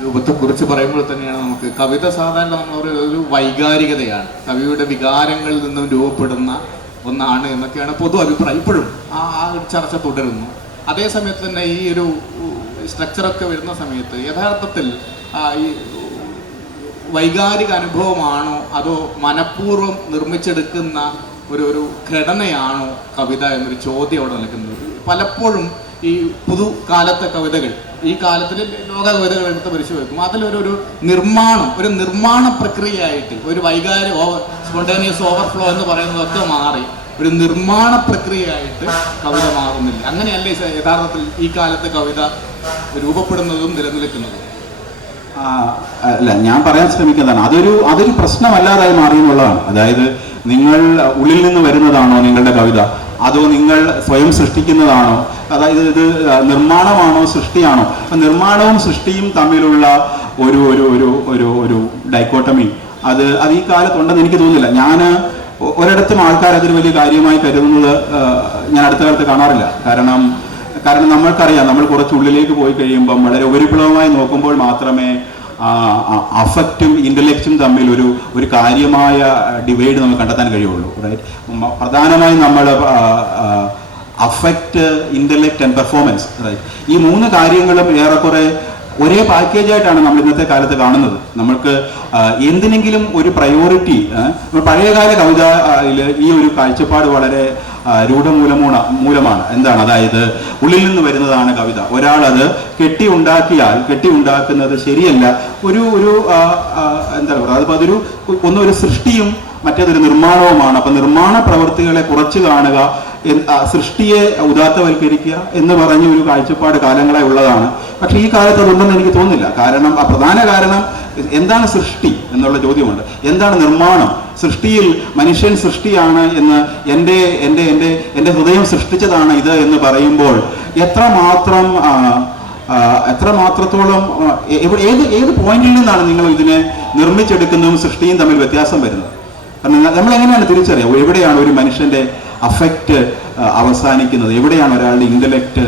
രൂപത്തെക്കുറിച്ച് പറയുമ്പോൾ തന്നെയാണ് നമുക്ക് കവിത സാധാരണ ഒരു വൈകാരികതയാണ്, കവിയുടെ വികാരങ്ങളിൽ നിന്നും രൂപപ്പെടുന്ന ഒന്നാണ് എന്നൊക്കെയാണ് പൊതു അഭിപ്രായം. ഇപ്പോഴും ആ ഒരു ചർച്ച തുടരുന്നു. അതേ സമയത്ത് തന്നെ ഈ ഒരു സ്ട്രക്ചറൊക്കെ വരുന്ന സമയത്ത് യഥാർത്ഥത്തിൽ ഈ വൈകാരിക അനുഭവമാണോ അതോ മനഃപൂർവ്വം നിർമ്മിച്ചെടുക്കുന്ന ഒരു ഘടനയാണോ കവിത എന്നൊരു ചോദ്യം അവിടെ നിൽക്കുന്നത്. പലപ്പോഴും ഈ പുതുകാലത്തെ കവിതകൾ, ഈ കാലത്തിൽ ലോക കവിതകൾ എടുത്ത് പരിശോധിക്കും, അതിലൊരു നിർമ്മാണ പ്രക്രിയയായിട്ട് ഒരു സ്പോണ്ടേനിയസ് ഓവർഫ്ലോ എന്ന് പറയുന്നതൊക്കെ മാറി ഒരു നിർമ്മാണ പ്രക്രിയയായിട്ട് കവിത മാറുന്നില്ല. അങ്ങനെയല്ലേ യഥാർത്ഥത്തിൽ ഈ കാലത്തെ കവിത രൂപപ്പെടുന്നതും നിലനിൽക്കുന്നതും? അല്ല, ഞാൻ പറയാൻ ശ്രമിക്കുന്നതാണ് അതൊരു പ്രശ്നമല്ലാതായി മാറി എന്നുള്ളതാണ്. അതായത് നിങ്ങൾ ഉള്ളിൽ നിന്ന് വരുന്നതാണോ നിങ്ങളുടെ കവിത, അതോ നിങ്ങൾ സ്വയം സൃഷ്ടിക്കുന്നതാണോ? അതായത് ഇത് നിർമ്മാണമാണോ സൃഷ്ടിയാണോ? നിർമ്മാണവും സൃഷ്ടിയും തമ്മിലുള്ള ഒരു ഡൈക്കോട്ടമി അത് ഈ കാലത്തുണ്ടെന്ന് എനിക്ക് തോന്നുന്നില്ല. ഞാൻ ഒരിടത്തും ആൾക്കാർ അതൊരു വലിയ കാര്യമായി കരുതുന്നത് ഞാൻ അടുത്ത കാലത്ത് കാണാറില്ല. കാരണം നമ്മൾക്കറിയാം, നമ്മൾ കുറച്ച് ഉള്ളിലേക്ക് പോയി കഴിയുമ്പം വളരെ ഉപരിപ്ലവമായി നോക്കുമ്പോൾ മാത്രമേ അഫക്റ്റും ഇന്റലക്റ്റും തമ്മിൽ ഒരു കാര്യമായ ഡിവൈഡ് നമുക്ക് കണ്ടെത്താൻ കഴിയുള്ളൂ. റൈറ്റ്? പ്രധാനമായും നമ്മൾ affect, intellect and performance, right, ഈ മൂന്ന് കാര്യങ്ങളും ഏറെക്കുറെ ഒരേ പാക്കേജായിട്ടാണ് നമ്മൾ ഇന്നത്തെ കാലത്ത് കാണുന്നത്. നമ്മൾക്ക് എന്തിനെങ്കിലും ഒരു പ്രയോറിറ്റി, പഴയകാല കവിതയിൽ ഈ ഒരു കാഴ്ചപ്പാട് വളരെ രൂഢമൂലമാണ്. എന്താണ്? അതായത് ഉള്ളിൽ നിന്ന് വരുന്നതാണ് കവിത. ഒരാൾ അത് കെട്ടിയുണ്ടാക്കുന്നത് ശരിയല്ല. എന്താ പറയുക, അതിപ്പോൾ ഒന്നൊരു സൃഷ്ടിയും മറ്റേതൊരു നിർമ്മാണവുമാണ്. അപ്പൊ നിർമ്മാണ പ്രവൃത്തികളെ കുറച്ച് കാണുക, സൃഷ്ടിയെ ഉദാത്തവൽക്കരിക്കുക എന്ന് പറഞ്ഞ ഒരു കാഴ്ചപ്പാട് കാലങ്ങളായി ഉള്ളതാണ്. പക്ഷെ ഈ കാലത്ത് അതുണ്ടെന്ന് എനിക്ക് തോന്നുന്നില്ല. കാരണം പ്രധാന കാരണം എന്താണ് സൃഷ്ടി എന്നുള്ള ചോദ്യമുണ്ട്. എന്താണ് നിർമ്മാണം? സൃഷ്ടിയിൽ മനുഷ്യൻ സൃഷ്ടിയാണ് എന്ന് എൻ്റെ ഹൃദയം സൃഷ്ടിച്ചതാണ് ഇത് എന്ന് പറയുമ്പോൾ എത്രമാത്രത്തോളം ഏത് പോയിന്റിൽ നിന്നാണ് നിങ്ങൾ ഇതിനെ നിർമ്മിച്ചെടുക്കുന്നതും സൃഷ്ടിയും തമ്മിൽ വ്യത്യാസം വരുന്നത്? കാരണം നമ്മൾ എങ്ങനെയാണ് തിരിച്ചറിയാം എവിടെയാണ് ഒരു മനുഷ്യന്റെ അഫക്റ്റ് അവസാനിക്കുന്നത്, എവിടെയാണ് ഒരാളുടെ ഇന്റലക്റ്റ്?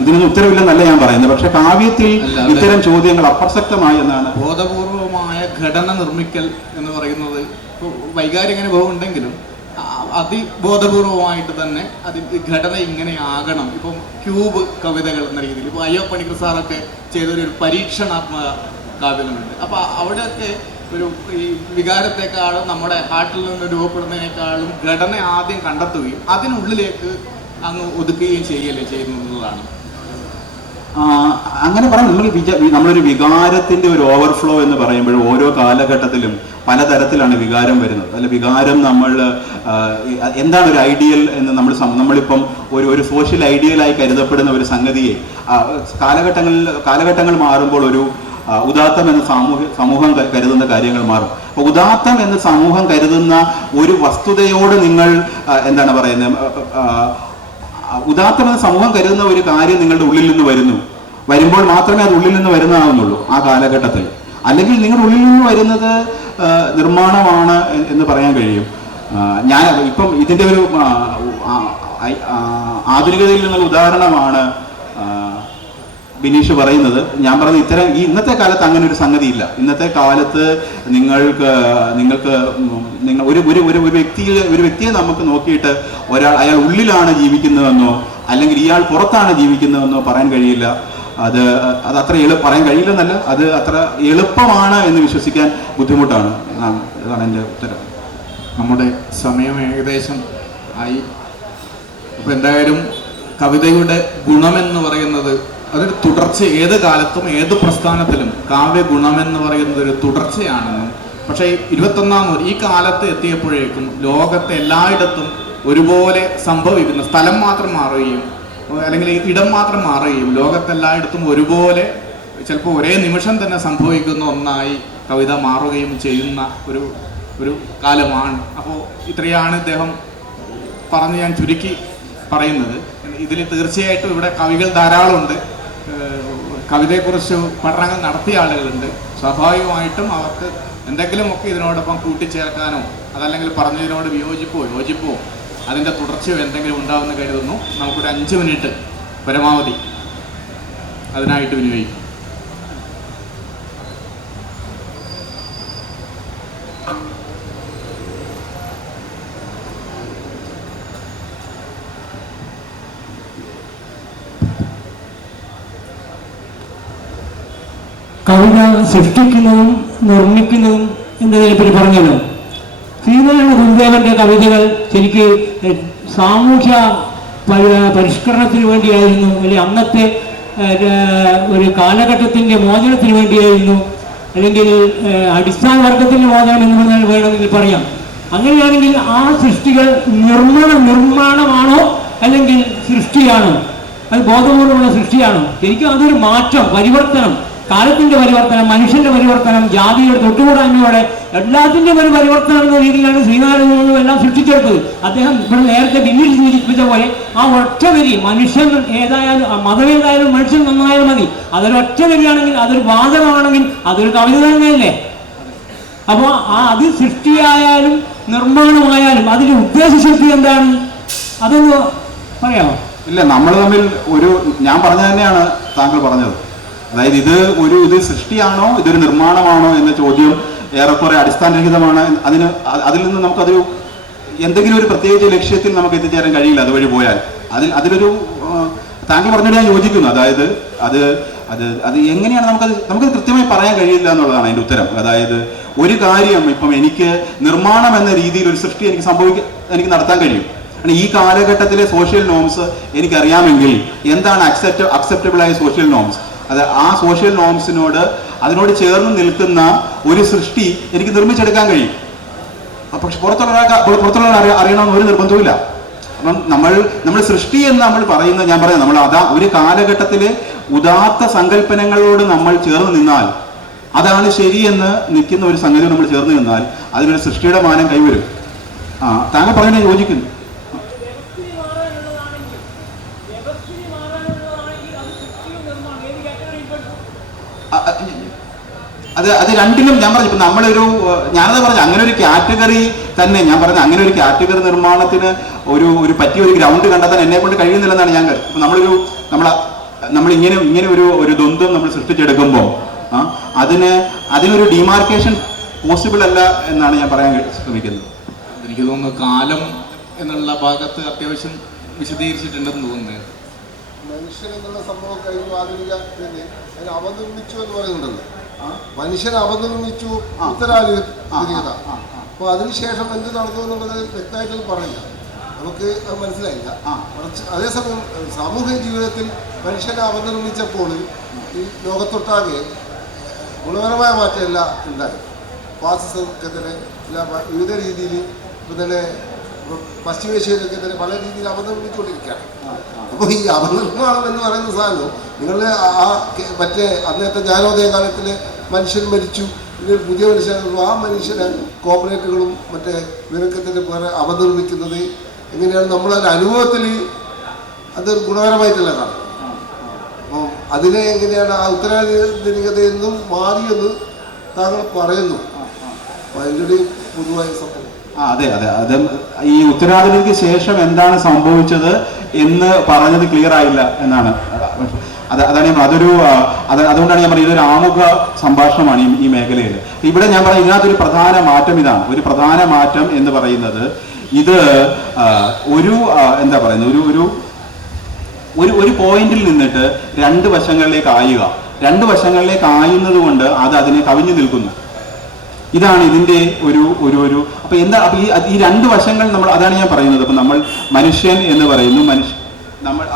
ഇതിനൊന്നും ഉത്തരവില്ലെന്നല്ല ഞാൻ പറയുന്നത്. പക്ഷെ കാവ്യത്തിൽ ഇത്തരം ചോദ്യങ്ങൾ അപ്രസക്തമായി എന്നാണ്. ബോധപൂർവമായ ഘടന നിർമ്മിക്കൽ എന്ന് പറയുന്നത് വൈകാരിക അനുഭവം ഉണ്ടെങ്കിലും അതിബോധപൂർവമായിട്ട് തന്നെ അതിൻ്റെ ഘടന ഇങ്ങനെ ആകണം. ഇപ്പം ക്യൂബ് കവിതകൾ എന്ന രീതിയിൽ ഇപ്പോൾ അയ്യോ പണിക്കർ സാറൊക്കെ ചെയ്തൊരു പരീക്ഷണാത്മക കാവ്യങ്ങളുണ്ട്. അപ്പോൾ അവിടെയൊക്കെ ഈ വികാരത്തെക്കാളും നമ്മുടെ ഹാർട്ടിൽ നിന്ന് രൂപപ്പെടുന്നതിനേക്കാളും ഘടന ആദ്യം കണ്ടെത്തുകയും അതിനുള്ളിലേക്ക് അങ്ങ് ഒതുക്കുകയും ചെയ്യുന്നതാണ്. അങ്ങനെ പറയാം. നമ്മളൊരു വികാരത്തിന്റെ ഒരു ഓവർഫ്ലോ എന്ന് പറയുമ്പോൾ ഓരോ കാലഘട്ടത്തിലും പലതരത്തിലാണ് വികാരം വരുന്നത്. അല്ല, വികാരം നമ്മൾ എന്താണ് ഒരു ഐഡിയൽ എന്ന് നമ്മളിപ്പം ഒരു സോഷ്യൽ ഐഡിയലായി കരുതപ്പെടുന്ന ഒരു സംഗതിയെ കാലഘട്ടങ്ങൾ മാറുമ്പോൾ ഒരു ഉദാത്തം എന്ന് സമൂഹം കരുതുന്ന കാര്യങ്ങൾ മാറും. അപ്പൊ ഉദാത്തം എന്ന് സമൂഹം കരുതുന്ന ഒരു വസ്തുതയോട് നിങ്ങൾ എന്താണ് പറയുന്നത്, ഉദാത്തം എന്ന് സമൂഹം കരുതുന്ന ഒരു കാര്യം നിങ്ങളുടെ ഉള്ളിൽ നിന്ന് വരുമ്പോൾ മാത്രമേ അത് ഉള്ളിൽ നിന്ന് വരുന്നതാവുന്നുള്ളൂ ആ കാലഘട്ടത്തിൽ. അല്ലെങ്കിൽ നിങ്ങളുടെ ഉള്ളിൽ നിന്ന് വരുന്നത് നിർമ്മാണമാണ് എന്ന് പറയാൻ കഴിയും. ഞാൻ ഇപ്പം ഇതിൻ്റെ ഒരു ആധുനികതയിൽ നിന്നുള്ള ഉദാഹരണമാണ് ബിനീഷ് പറയുന്നത്. ഞാൻ പറഞ്ഞത് ഇന്നത്തെ കാലത്ത് അങ്ങനെ ഒരു സംഗതി ഇല്ല. ഇന്നത്തെ കാലത്ത് നിങ്ങൾ ഒരു വ്യക്തിയെ നമുക്ക് നോക്കിയിട്ട് അയാൾ ഉള്ളിലാണ് ജീവിക്കുന്നതെന്നോ അല്ലെങ്കിൽ ഇയാൾ പുറത്താണ് ജീവിക്കുന്നതെന്നോ പറയാൻ കഴിയില്ല. അത് അത്ര പറയാൻ കഴിയില്ലെന്നല്ല, അത് അത്ര എളുപ്പമാണ് എന്ന് വിശ്വസിക്കാൻ ബുദ്ധിമുട്ടാണ്. അതാണ് എൻ്റെ ഉത്തരം. നമ്മുടെ സമയം ഏകദേശം ആയി. അപ്പോൾ എന്തായാലും കവിതയുടെ ഗുണമെന്ന് പറയുന്നത് അതൊരു തുടർച്ച, ഏത് കാലത്തും ഏത് പ്രസ്ഥാനത്തിലും കാവ്യ ഗുണമെന്ന് പറയുന്നത് ഒരു തുടർച്ചയാണെന്നും, പക്ഷേ 21-ാം ഈ കാലത്ത് എത്തിയപ്പോഴേക്കും ലോകത്തെ എല്ലായിടത്തും ഒരുപോലെ സംഭവിക്കുന്ന, സ്ഥലം മാത്രം മാറുകയും അല്ലെങ്കിൽ ഇടം മാത്രം മാറുകയും ലോകത്തെല്ലായിടത്തും ഒരുപോലെ ചിലപ്പോൾ ഒരേ നിമിഷം തന്നെ സംഭവിക്കുന്ന ഒന്നായി കവിത മാറുകയും ചെയ്യുന്ന ഒരു കാലമാണ്. അപ്പോൾ ഇത്രയാണ് ഇദ്ദേഹം പറഞ്ഞ് ഞാൻ ചുരുക്കി പറയുന്നത്. ഇതിൽ തീർച്ചയായിട്ടും ഇവിടെ കവികൾ ധാരാളമുണ്ട്, കവിതയെക്കുറിച്ച് പഠനങ്ങൾ നടത്തിയ ആളുകളുണ്ട്. സ്വാഭാവികമായിട്ടും അവർക്ക് എന്തെങ്കിലുമൊക്കെ ഇതിനോടൊപ്പം കൂട്ടിച്ചേർക്കാനോ അതല്ലെങ്കിൽ പറഞ്ഞതിനോട് യോജിപ്പോ അതിൻ്റെ തുടർച്ചയോ എന്തെങ്കിലും ഉണ്ടാവുമെന്ന് കരുതുന്നു. നമുക്കൊരു 5 മിനിറ്റ് പരമാവധി അതിനായിട്ട് വിനിയോഗിക്കും. കവിത സൃഷ്ടിക്കുന്നതും നിർമ്മിക്കുന്നതും എന്നതിനെപ്പറ്റി പറഞ്ഞല്ലോ. ശ്രീനാരായണ ഗുരുദേവന്റെ കവിതകൾ ശരിക്ക് സാമൂഹ്യ പരിഷ്കരണത്തിന് വേണ്ടിയായിരുന്നു, അല്ലെങ്കിൽ അന്നത്തെ ഒരു കാലഘട്ടത്തിൻ്റെ മോചനത്തിന് വേണ്ടിയായിരുന്നു, അല്ലെങ്കിൽ അടിസ്ഥാന വർഗത്തിൻ്റെ മോചനം എന്ന് വേണമെങ്കിൽ പറയാം. അങ്ങനെയാണെങ്കിൽ ആ സൃഷ്ടികൾ നിർമ്മാണമാണോ അല്ലെങ്കിൽ സൃഷ്ടിയാണോ? അത് ബോധപൂർവമുള്ള സൃഷ്ടിയാണോ? ശരിക്കും അതൊരു മാറ്റം, പരിവർത്തനം, കാലത്തിന്റെ പരിവർത്തനം, മനുഷ്യന്റെ പരിവർത്തനം, ജാതിയുടെ തൊട്ടുകൂടായ്മയോടെ എല്ലാത്തിൻ്റെയും ഒരു പരിവർത്തനം എന്ന രീതിയിലാണ് ശ്രീനാരായണ എല്ലാം സൃഷ്ടിച്ചെടുത്തത്. അദ്ദേഹം ഇവിടെ നേരത്തെ പിന്നീട് സൂചിപ്പിച്ച പോലെ ആ ഒറ്റ വരി, മനുഷ്യൻ ഏതായാലും മതം ഏതായാലും മനുഷ്യൻ നന്നായാലും മതി, അതൊരു ഒറ്റ വരിയാണെങ്കിൽ, അതൊരു വാചകമാണെങ്കിൽ അതൊരു കവിത തന്നെയല്ലേ? അപ്പോൾ അത് സൃഷ്ടിയായാലും നിർമ്മാണമായാലും അതിന്റെ ഉദ്ദേശശക്തി എന്താണ്? അതൊന്ന് പറയാമോ? ഇല്ല, നമ്മൾ തമ്മിൽ ഞാൻ പറഞ്ഞ തന്നെയാണ് താങ്കൾ പറഞ്ഞത്. അതായത് ഇത് സൃഷ്ടിയാണോ ഇതൊരു നിർമ്മാണമാണോ എന്ന ചോദ്യം ഏറെക്കുറെ അടിസ്ഥാനരഹിതമാണ്. അതിൽ നിന്ന് നമുക്കതൊരു എന്തെങ്കിലും ഒരു പ്രത്യേകിച്ച് ലക്ഷ്യത്തിൽ നമുക്ക് എത്തിച്ചേരാൻ കഴിയില്ല അതുവഴി പോയാൽ. അതിലൊരു താങ്കൾ പറഞ്ഞിട്ട് ഞാൻ യോജിക്കുന്നു. അതായത് അത് എങ്ങനെയാണ് നമുക്കത് കൃത്യമായി പറയാൻ കഴിയില്ല എന്നുള്ളതാണ് അതിൻ്റെ ഉത്തരം. അതായത് ഒരു കാര്യം ഇപ്പം എനിക്ക് നിർമ്മാണം എന്ന രീതിയിൽ ഒരു സൃഷ്ടി എനിക്ക് നടത്താൻ കഴിയും. ഈ കാലഘട്ടത്തിലെ സോഷ്യൽ നോംസ് എനിക്കറിയാമെങ്കിൽ എന്താണ് അക്സെപ്റ്റബിൾ ആയ സോഷ്യൽ നോംസ്, അത് ആ സോഷ്യൽ നോംസിനോട് അതിനോട് ചേർന്ന് നിൽക്കുന്ന ഒരു സൃഷ്ടി എനിക്ക് നിർമ്മിച്ചെടുക്കാൻ കഴിയും. പക്ഷെ പുറത്തുള്ള അറിയണമെന്ന് ഒരു നിർബന്ധവുമില്ല. അപ്പം നമ്മൾ സൃഷ്ടി എന്ന് നമ്മൾ പറയുന്നത്, ഞാൻ പറയാം, നമ്മൾ ഒരു കാലഘട്ടത്തിലെ ഉദാത്ത സങ്കല്പനങ്ങളോട് നമ്മൾ ചേർന്ന് നിന്നാൽ, അതാണ് ശരിയെന്ന് നിൽക്കുന്ന ഒരു സംഗതി നമ്മൾ ചേർന്ന് നിന്നാൽ അതിനൊരു സൃഷ്ടിയുടെ മാനം കൈവരും. താങ്കൾ പറഞ്ഞാൽ യോജിക്കുന്നു. അത് രണ്ടിലും ഞാൻ പറഞ്ഞു. ഇപ്പം ഞാനത് പറഞ്ഞു, അങ്ങനെ ഒരു കാറ്റഗറി തന്നെ ഞാൻ പറഞ്ഞത്, അങ്ങനെ ഒരു കാറ്റഗറി നിർമ്മാണത്തിന് ഒരു പറ്റിയ ഒരു ഗ്രൗണ്ട് കണ്ടെത്താൻ എന്നെ കൊണ്ട് കഴിയുന്നില്ലെന്നാണ് ഞാൻ നമ്മൾ ഇങ്ങനെ ഒരു ദ്വന്ദ്വം നമ്മൾ സൃഷ്ടിച്ചെടുക്കുമ്പോൾ അതിനൊരു ഡിമാർക്കേഷൻ പോസിബിൾ അല്ല എന്നാണ് ഞാൻ പറയാൻ ശ്രമിക്കുന്നത്. എനിക്ക് തോന്നുന്നു കാലം എന്നുള്ള ഭാഗത്ത് അത്യാവശ്യം വിശദീകരിച്ചിട്ടുണ്ടെന്ന് തോന്നുന്നത്. മനുഷ്യൻ എന്നുള്ള സംഭവം കഴിഞ്ഞു ആധുനിക അതിനെ അവനിർമ്മിച്ചു എന്ന് പറയുന്നുണ്ടല്ലോ. മനുഷ്യനെ അവനിർമ്മിച്ചു ഉത്തരാധുനികത. അപ്പോൾ അതിനുശേഷം എന്ത് നടന്നു എന്നുള്ളത് വ്യക്തമായിട്ട് പറഞ്ഞില്ല, നമുക്ക് അത് മനസ്സിലായില്ല. അതേസമയം സാമൂഹിക ജീവിതത്തിൽ മനുഷ്യനെ അവനിർമ്മിച്ചപ്പോൾ ഈ ലോകത്തൊട്ടാകെ ഗുണപരമായ മാറ്റമല്ല ഉണ്ടായി. ഫാസിസത്തിനെതിരെ വിവിധ രീതിയിൽ ഇപ്പം തന്നെ പശ്ചിമേഷ്യയിലൊക്കെ തന്നെ പല രീതിയിൽ അവനിർമ്മിച്ചുകൊണ്ടിരിക്കുകയാണ്. അപ്പോൾ ഈ അവനിർമ്മാണം എന്ന് പറയുന്ന സാധനം നിങ്ങൾ മറ്റേ അന്നത്തെ ജ്ഞാനോദയ കാലത്തിൽ മനുഷ്യൻ മരിച്ചു, ഇതിൽ പുതിയ മനുഷ്യൻ, ആ മനുഷ്യനെ കോർപ്പറേറ്റുകളും മറ്റേ വിലക്കത്തിൻ്റെ വേറെ അവനിർമ്മിക്കുന്നത് എങ്ങനെയാണ് നമ്മളൊരു അനുഭവത്തിൽ അത് ഗുണകരമായിട്ടല്ല കാണുന്നത്. അപ്പം അതിനെ എങ്ങനെയാണ് ആ ഉത്തരാധുനികതയിൽ നിന്നും മാറിയെന്ന് താങ്കൾ പറയുന്നു. അപ്പം അതിൻ്റെ ഒരു പൊതുവായ സംഭവം അതെ ഈ ഉത്തരാധുനികക്ക് ശേഷം എന്താണ് സംഭവിച്ചത് എന്ന് പറഞ്ഞത് ക്ലിയർ ആയില്ല എന്നാണ്. അതാണ് ഞാൻ അതുകൊണ്ടാണ് ഞാൻ പറയുന്നത്, ഇതൊരു ആമുഖ സംഭാഷണമാണ് ഈ മേഖലയിൽ. ഇവിടെ ഞാൻ പറയുന്നത് ഇതിനകത്തൊരു പ്രധാന മാറ്റം ഇതാണ്. ഒരു പ്രധാന മാറ്റം എന്ന് പറയുന്നത് ഇത് എന്താ പറയുന്നത്, ഒരു പോയിന്റിൽ നിന്നിട്ട് രണ്ട് വശങ്ങളിലേക്ക് വശങ്ങളിലേക്ക് ആയുന്നത് കൊണ്ട് അതിനെ കവിഞ്ഞു നിൽക്കുന്നു. ഇതാണ് ഇതിൻ്റെ ഒരു അപ്പൊ ഈ രണ്ട് വശങ്ങൾ നമ്മൾ, അതാണ് ഞാൻ പറയുന്നത്. അപ്പൊ നമ്മൾ മനുഷ്യൻ എന്ന് പറയുന്നു, നമ്മൾ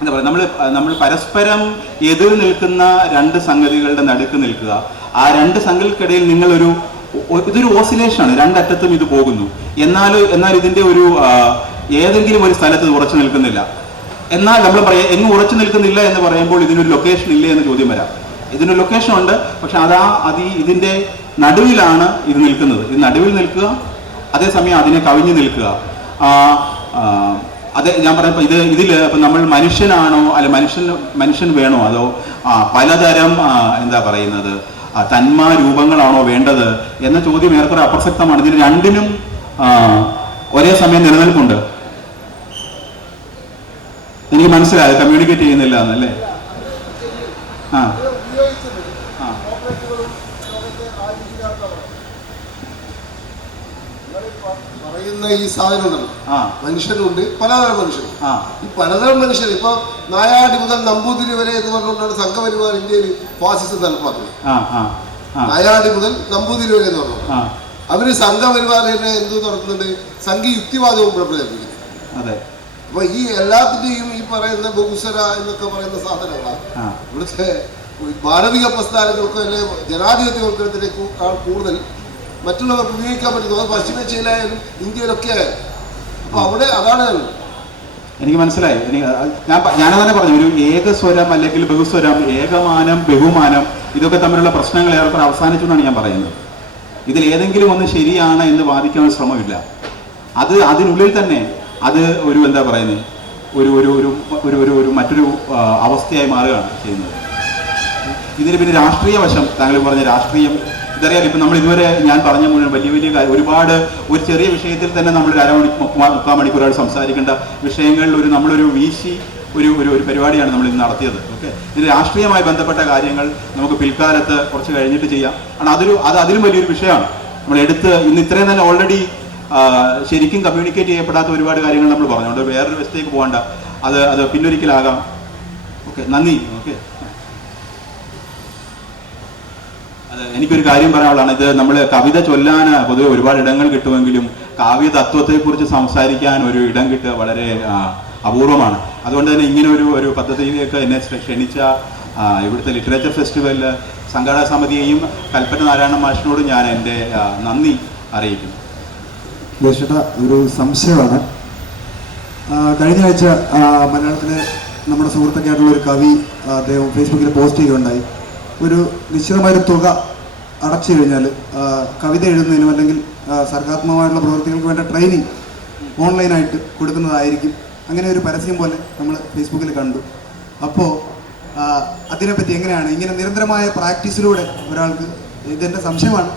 എന്താ പറയുക, നമ്മൾ പരസ്പരം എതിർ നിൽക്കുന്ന രണ്ട് സംഗതികളുടെ നടുക്ക് നിൽക്കുക. ആ രണ്ട് സംഗതികൾക്കിടയിൽ ഇതൊരു ഓസിലേഷനാണ്, രണ്ടറ്റത്തും ഇത് പോകുന്നു. എന്നാൽ ഇതിൻ്റെ ഒരു ഏതെങ്കിലും ഒരു സ്ഥലത്ത് ഉറച്ചു നിൽക്കുന്നില്ല. എന്നാൽ നമ്മൾ എങ്ങും ഉറച്ചു നിൽക്കുന്നില്ല എന്ന് പറയുമ്പോൾ ഇതിനൊരു ലൊക്കേഷൻ ഇല്ലേ എന്ന് ചോദ്യം വരാം. ഇതിനൊരു ലൊക്കേഷൻ ഉണ്ട്, പക്ഷെ ഇതിൻ്റെ നടുവിലാണ് ഇത് നിൽക്കുന്നത്. ഇത് നടുവിൽ നിൽക്കുക, അതേസമയം അതിനെ കവിഞ്ഞു നിൽക്കുക. അതെ, ഞാൻ പറയുമ്പോൾ ഇതിൽ ഇപ്പം നമ്മൾ മനുഷ്യനാണോ അല്ല മനുഷ്യൻ വേണോ, അതോ പലതരം എന്താ പറയുന്നത് തന്മാ രൂപങ്ങളാണോ വേണ്ടത് എന്ന ചോദ്യം ഏറെക്കുറെ അപ്രസക്തമാണ്. ഇതിന് രണ്ടിനും ഒരേ സമയം നിലനിൽപ്പുണ്ട്. എനിക്ക് മനസ്സിലായത് കമ്മ്യൂണിക്കേറ്റ് ചെയ്യുന്നില്ല എന്നല്ലേ? ആ പറയുന്ന ഈ സാധനം ഉണ്ടല്ലോ, മനുഷ്യരുണ്ട്, പലതരം മനുഷ്യർ. ഈ പലതരം മനുഷ്യർ ഇപ്പൊ നായാടി മുതൽ നമ്പൂതിരി വരെ എന്ന് പറഞ്ഞുകൊണ്ടാണ് സംഘപരിവാർ ഇന്ത്യയിൽ ഫാസിസം നടപ്പാക്കുന്നത്. നായാടി മുതൽ നമ്പൂതിരി വരെ എന്ന് പറഞ്ഞു അവര് സംഘപരിവാറിനെ എന്ത് നടത്തുന്നുണ്ട്, സംഘി യുക്തിവാദവും പ്രചരിപ്പിക്കുന്നത്. അപ്പൊ ഈ എല്ലാത്തിന്റെയും ഈ പറയുന്ന ബഹുസ്വര എന്നൊക്കെ പറയുന്ന സാധനങ്ങളാണ് ഇവിടുത്തെ മാനവിക പ്രസ്ഥാനങ്ങൾക്കും അല്ലെ ജനാധിപത്യവൽക്കരണത്തിനേക്കാൾ കൂടുതൽ മറ്റുള്ളവർക്ക് ഉപയോഗിക്കാൻ പറ്റുന്നത് പശ്ചിമേഷ്യയിലായാലും ഇന്ത്യയിലൊക്കെ ആയാലും. അപ്പൊ അവിടെ അതാണ് എനിക്ക് മനസ്സിലായി. ഞാനതന്നെ പറഞ്ഞു, ഒരു ഏകസ്വരം അല്ലെങ്കിൽ ബഹുസ്വരം, ഏകമാനം ബഹുമാനം, ഇതൊക്കെ തമ്മിലുള്ള പ്രശ്നങ്ങൾ ഏറെക്കുറെ അവസാനിച്ചു എന്നാണ് ഞാൻ പറയുന്നത്. ഇതിൽ ഏതെങ്കിലും ഒന്ന് ശരിയാണ് എന്ന് വാദിക്കാൻ ശ്രമമില്ല. അതിനുള്ളിൽ തന്നെ അത് ഒരു എന്താ പറയുന്നത് ഒരു മറ്റൊരു അവസ്ഥയായി മാറുകയാണ് ചെയ്യുന്നത്. ഇതിന് പിന്നെ രാഷ്ട്രീയ വശം, താങ്കൾ പറഞ്ഞ രാഷ്ട്രീയം, ഇതറിയാം. ഇപ്പം നമ്മൾ ഇതുവരെ ഞാൻ പറഞ്ഞ മുഴുവൻ വലിയ ഒരുപാട് ഒരു ചെറിയ വിഷയത്തിൽ തന്നെ നമ്മൾ മുക്കാൽ മണിക്കൂറായിട്ട് സംസാരിക്കേണ്ട വിഷയങ്ങളിൽ നമ്മളൊരു വീശി ഒരു പരിപാടിയാണ് നമ്മൾ ഇന്ന് നടത്തിയത്. ഓക്കെ, ഇതിന് രാഷ്ട്രീയമായി ബന്ധപ്പെട്ട കാര്യങ്ങൾ നമുക്ക് പിൽക്കാലത്ത് കുറച്ച് കഴിഞ്ഞിട്ട് ചെയ്യാം. കാരണം അതിലും വലിയൊരു വിഷയമാണ് നമ്മൾ ഇന്ന് ഇത്രയും തന്നെ ഓൾറെഡി ശരിക്കും കമ്മ്യൂണിക്കേറ്റ് ചെയ്യപ്പെടാത്ത ഒരുപാട് കാര്യങ്ങൾ നമ്മൾ പറഞ്ഞുകൊണ്ട് വേറൊരു വശത്തേക്ക് പോകണ്ട. അത് പിന്നൊരിക്കലാകാം. ഓക്കെ, നന്ദി. ഓക്കെ, എനിക്കൊരു കാര്യം പറയാനുള്ളതാണ്. ഇത് നമ്മൾ കവിത ചൊല്ലാൻ പൊതുവെ ഒരുപാട് ഇടങ്ങൾ കിട്ടുമെങ്കിലും കാവ്യ തത്വത്തെക്കുറിച്ച് സംസാരിക്കാൻ ഒരു ഇടം കിട്ടുക വളരെ അപൂർവമാണ്. അതുകൊണ്ട് തന്നെ ഇങ്ങനെ ഒരു പദ്ധതിയിലേക്ക് എന്നെ ക്ഷണിച്ച ഇവിടുത്തെ ലിറ്ററേച്ചർ ഫെസ്റ്റിവലിൽ സംഘാടക സമിതിയെയും കൽപ്പന നാരായണ മാഷിനോടും ഞാൻ എൻ്റെ നന്ദി അറിയിക്കുന്നു. ദേശേട്ടാ, ഒരു സംശയമാണ്. കഴിഞ്ഞ ആഴ്ച മലയാളത്തിലെ നമ്മുടെ സുഹൃത്തൊക്കെ ആയിട്ടുള്ള ഒരു കവി അദ്ദേഹം ഫേസ്ബുക്കിൽ പോസ്റ്റ് ചെയ്യുകയുണ്ടായി. ഒരു നിശ്ചിതമായൊരു തുക അടച്ചു കഴിഞ്ഞാൽ കവിത എഴുതുന്നതിനും അല്ലെങ്കിൽ സർഗാത്മകമായിട്ടുള്ള പ്രവർത്തികൾക്ക് വേണ്ട ട്രെയിനിങ് ഓൺലൈനായിട്ട് കൊടുക്കുന്നതായിരിക്കും. അങ്ങനെ ഒരു പരസ്യം പോലെ നമ്മൾ ഫേസ്ബുക്കിൽ കണ്ടു. അപ്പോൾ അതിനെപ്പറ്റി എങ്ങനെയാണ് ഇങ്ങനെ നിരന്തരമായ പ്രാക്ടീസിലൂടെ ഒരാൾക്ക്, ഇതെൻ്റെ സംശയമാണ്,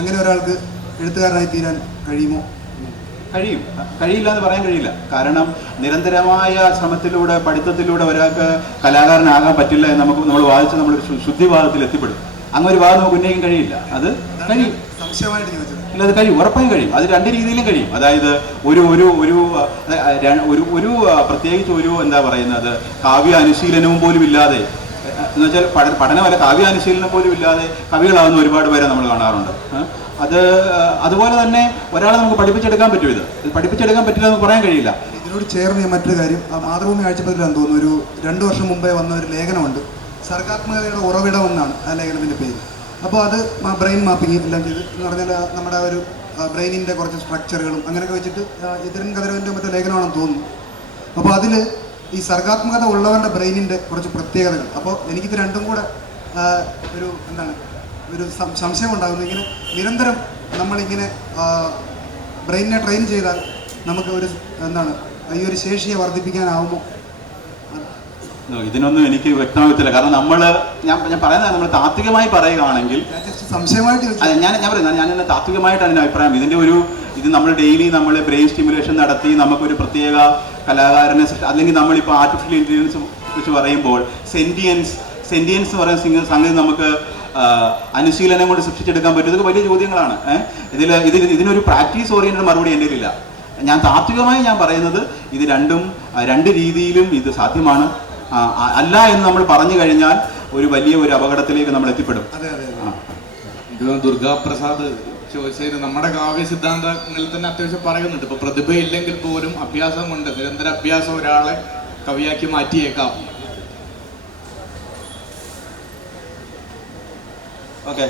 അങ്ങനെ ഒരാൾക്ക് എഴുത്തുകാരനായി തീരാൻ കഴിയുമോ? കഴിയില്ല എന്ന് പറയാൻ കഴിയില്ല. കാരണം നിരന്തരമായ ശ്രമത്തിലൂടെ പഠിത്തത്തിലൂടെ ഒരാൾക്ക് കലാകാരനാകാൻ പറ്റില്ല എന്ന് നമ്മൾ വാദിച്ച് നമ്മളൊരു ശുദ്ധിവാദത്തിൽ എത്തിപ്പെടും. അങ്ങനെ ഒരു വാദം നമുക്ക് ഉന്നയിക്കാൻ കഴിയില്ല. അത് കഴിയും, സംശയമായിട്ട് ചോദിച്ചത്. ഇല്ല, അത് കഴിയും, ഉറപ്പായും കഴിയും. അത് രണ്ട് രീതിയിലും കഴിയും. അതായത് ഒരു പ്രത്യേകിച്ച് എന്താ പറയുന്നത് കാവ്യ അനുശീലനവും പോലും ഇല്ലാതെ, എന്ന് വെച്ചാൽ പഠനമല്ല, കാവ്യ അനുശീലനം പോലും ഇല്ലാതെ കവികളാകുന്ന ഒരുപാട് പേരെ നമ്മൾ കാണാറുണ്ട്. അതുപോലെ തന്നെ ഒരാളെ നമുക്ക് പഠിപ്പിച്ചെടുക്കാൻ പറ്റും. ഇത് പഠിപ്പിച്ചെടുക്കാൻ പറ്റില്ല എന്ന് പറയാൻ കഴിയില്ല. ഇതിനോട് ചേർന്ന് മറ്റൊരു കാര്യം, മാതൃഭൂമി ആഴ്ചപ്പതിലാണെന്ന് തോന്നുന്നു, ഒരു 2 വർഷം മുമ്പേ വന്ന ഒരു ലേഖനമുണ്ട്, സർഗാത്മകതയുടെ ഉറവിടം എന്നാണ് ആ ലേഖനത്തിൻ്റെ പേര്. അപ്പോൾ അത് ബ്രെയിൻ മാപ്പിംഗ് എല്ലാം ചെയ്ത് എന്ന് പറഞ്ഞാൽ നമ്മുടെ ഒരു ബ്രെയിനിൻ്റെ കുറച്ച് സ്ട്രക്ചറുകളും അങ്ങനെയൊക്കെ വെച്ചിട്ട് ഇതിരൻ കതിരവൻ്റെ മറ്റേ ലേഖനമാണെന്ന് തോന്നുന്നു. അപ്പോൾ അതിൽ ഈ സർഗാത്മകത ഉള്ളവരുടെ ബ്രെയിനിൻ്റെ കുറച്ച് പ്രത്യേകതകൾ, അപ്പോൾ എനിക്കിത് രണ്ടും കൂടെ ഒരു സംശയം ഉണ്ടാകുന്നു. ഇങ്ങനെ നിരന്തരം നമ്മളിങ്ങനെ ബ്രെയിനിനെ ട്രെയിൻ ചെയ്താൽ നമുക്ക് ഈ ഒരു ശേഷിയെ വർദ്ധിപ്പിക്കാനാവുമോ? ഇതിനൊന്നും എനിക്ക് വ്യക്തമാകത്തില്ല. കാരണം ഞാൻ പറയുന്നത് നമ്മൾ താത്വികമായി പറയുകയാണെങ്കിൽ, സംശയമായിട്ട് ഞാൻ താത്വികമായിട്ടാണ് എൻ്റെ അഭിപ്രായം. ഇത് നമ്മൾ ഡെയിലി നമ്മൾ ബ്രെയിൻ സ്റ്റിമുലേഷൻ നടത്തി നമുക്കൊരു പ്രത്യേക കലാകാരനെ അല്ലെങ്കിൽ നമ്മളിപ്പോൾ ആർട്ടിഫിഷ്യൽ ഇൻ്റലിജൻസ് വെച്ച് പറയുമ്പോൾ സെൻറ്റിയൻസ് എന്ന് പറയുന്ന സംഗതി നമുക്ക് അനുശീലനം കൊണ്ട് സൃഷ്ടിച്ചെടുക്കാൻ പറ്റും. ഇതൊക്കെ വലിയ ചോദ്യങ്ങളാണ്. ഇതിനൊരു പ്രാക്ടീസ് ഓറിയന്റഡ് മറുപടി എൻ്റെ ഇല്ല. ഞാൻ താത്വികമായി ഞാൻ പറയുന്നത് ഇത് രണ്ട് രീതിയിലും ഇത് സാധ്യമാണ്. അല്ല എന്ന് നമ്മൾ പറഞ്ഞു കഴിഞ്ഞാൽ വലിയ ഒരു അപകടത്തിലേക്ക് നമ്മൾ എത്തിപ്പെടും. ദുർഗാപ്രസാദ് ചോദിച്ചത് നമ്മുടെ കാവ്യ സിദ്ധാന്തങ്ങളിൽ തന്നെ അത്യാവശ്യം പറയുന്നുണ്ട്. ഇപ്പൊ പ്രതിഭയില്ലെങ്കിൽ പോലും അഭ്യാസം കൊണ്ട്, നിരന്തര അഭ്യാസം ഒരാളെ കവിയാക്കി മാറ്റിയേക്കാം. ഓക്കെ,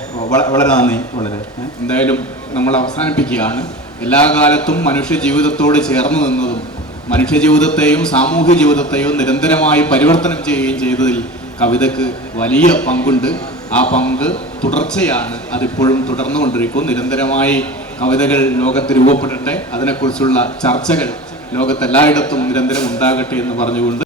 വളരെ നന്ദി. വളരെ എന്തായാലും നമ്മൾ അവസാനിപ്പിക്കുകയാണ്. എല്ലാ കാലത്തും മനുഷ്യ ജീവിതത്തോട് ചേർന്ന് നിന്നതും മനുഷ്യ ജീവിതത്തെയും സാമൂഹ്യ ജീവിതത്തെയും നിരന്തരമായി പരിവർത്തനം ചെയ്യുകയും ചെയ്തതിൽ കവിതയ്ക്ക് വലിയ പങ്കുണ്ട്. ആ പങ്ക് തുടർച്ചയാണ്, അതിപ്പോഴും തുടർന്നുകൊണ്ടിരിക്കും. നിരന്തരമായി കവിതകൾ ലോകത്ത് രൂപപ്പെടട്ടെ, അതിനെക്കുറിച്ചുള്ള ചർച്ചകൾ ലോകത്തെല്ലായിടത്തും നിരന്തരം ഉണ്ടാകട്ടെ എന്ന് പറഞ്ഞുകൊണ്ട്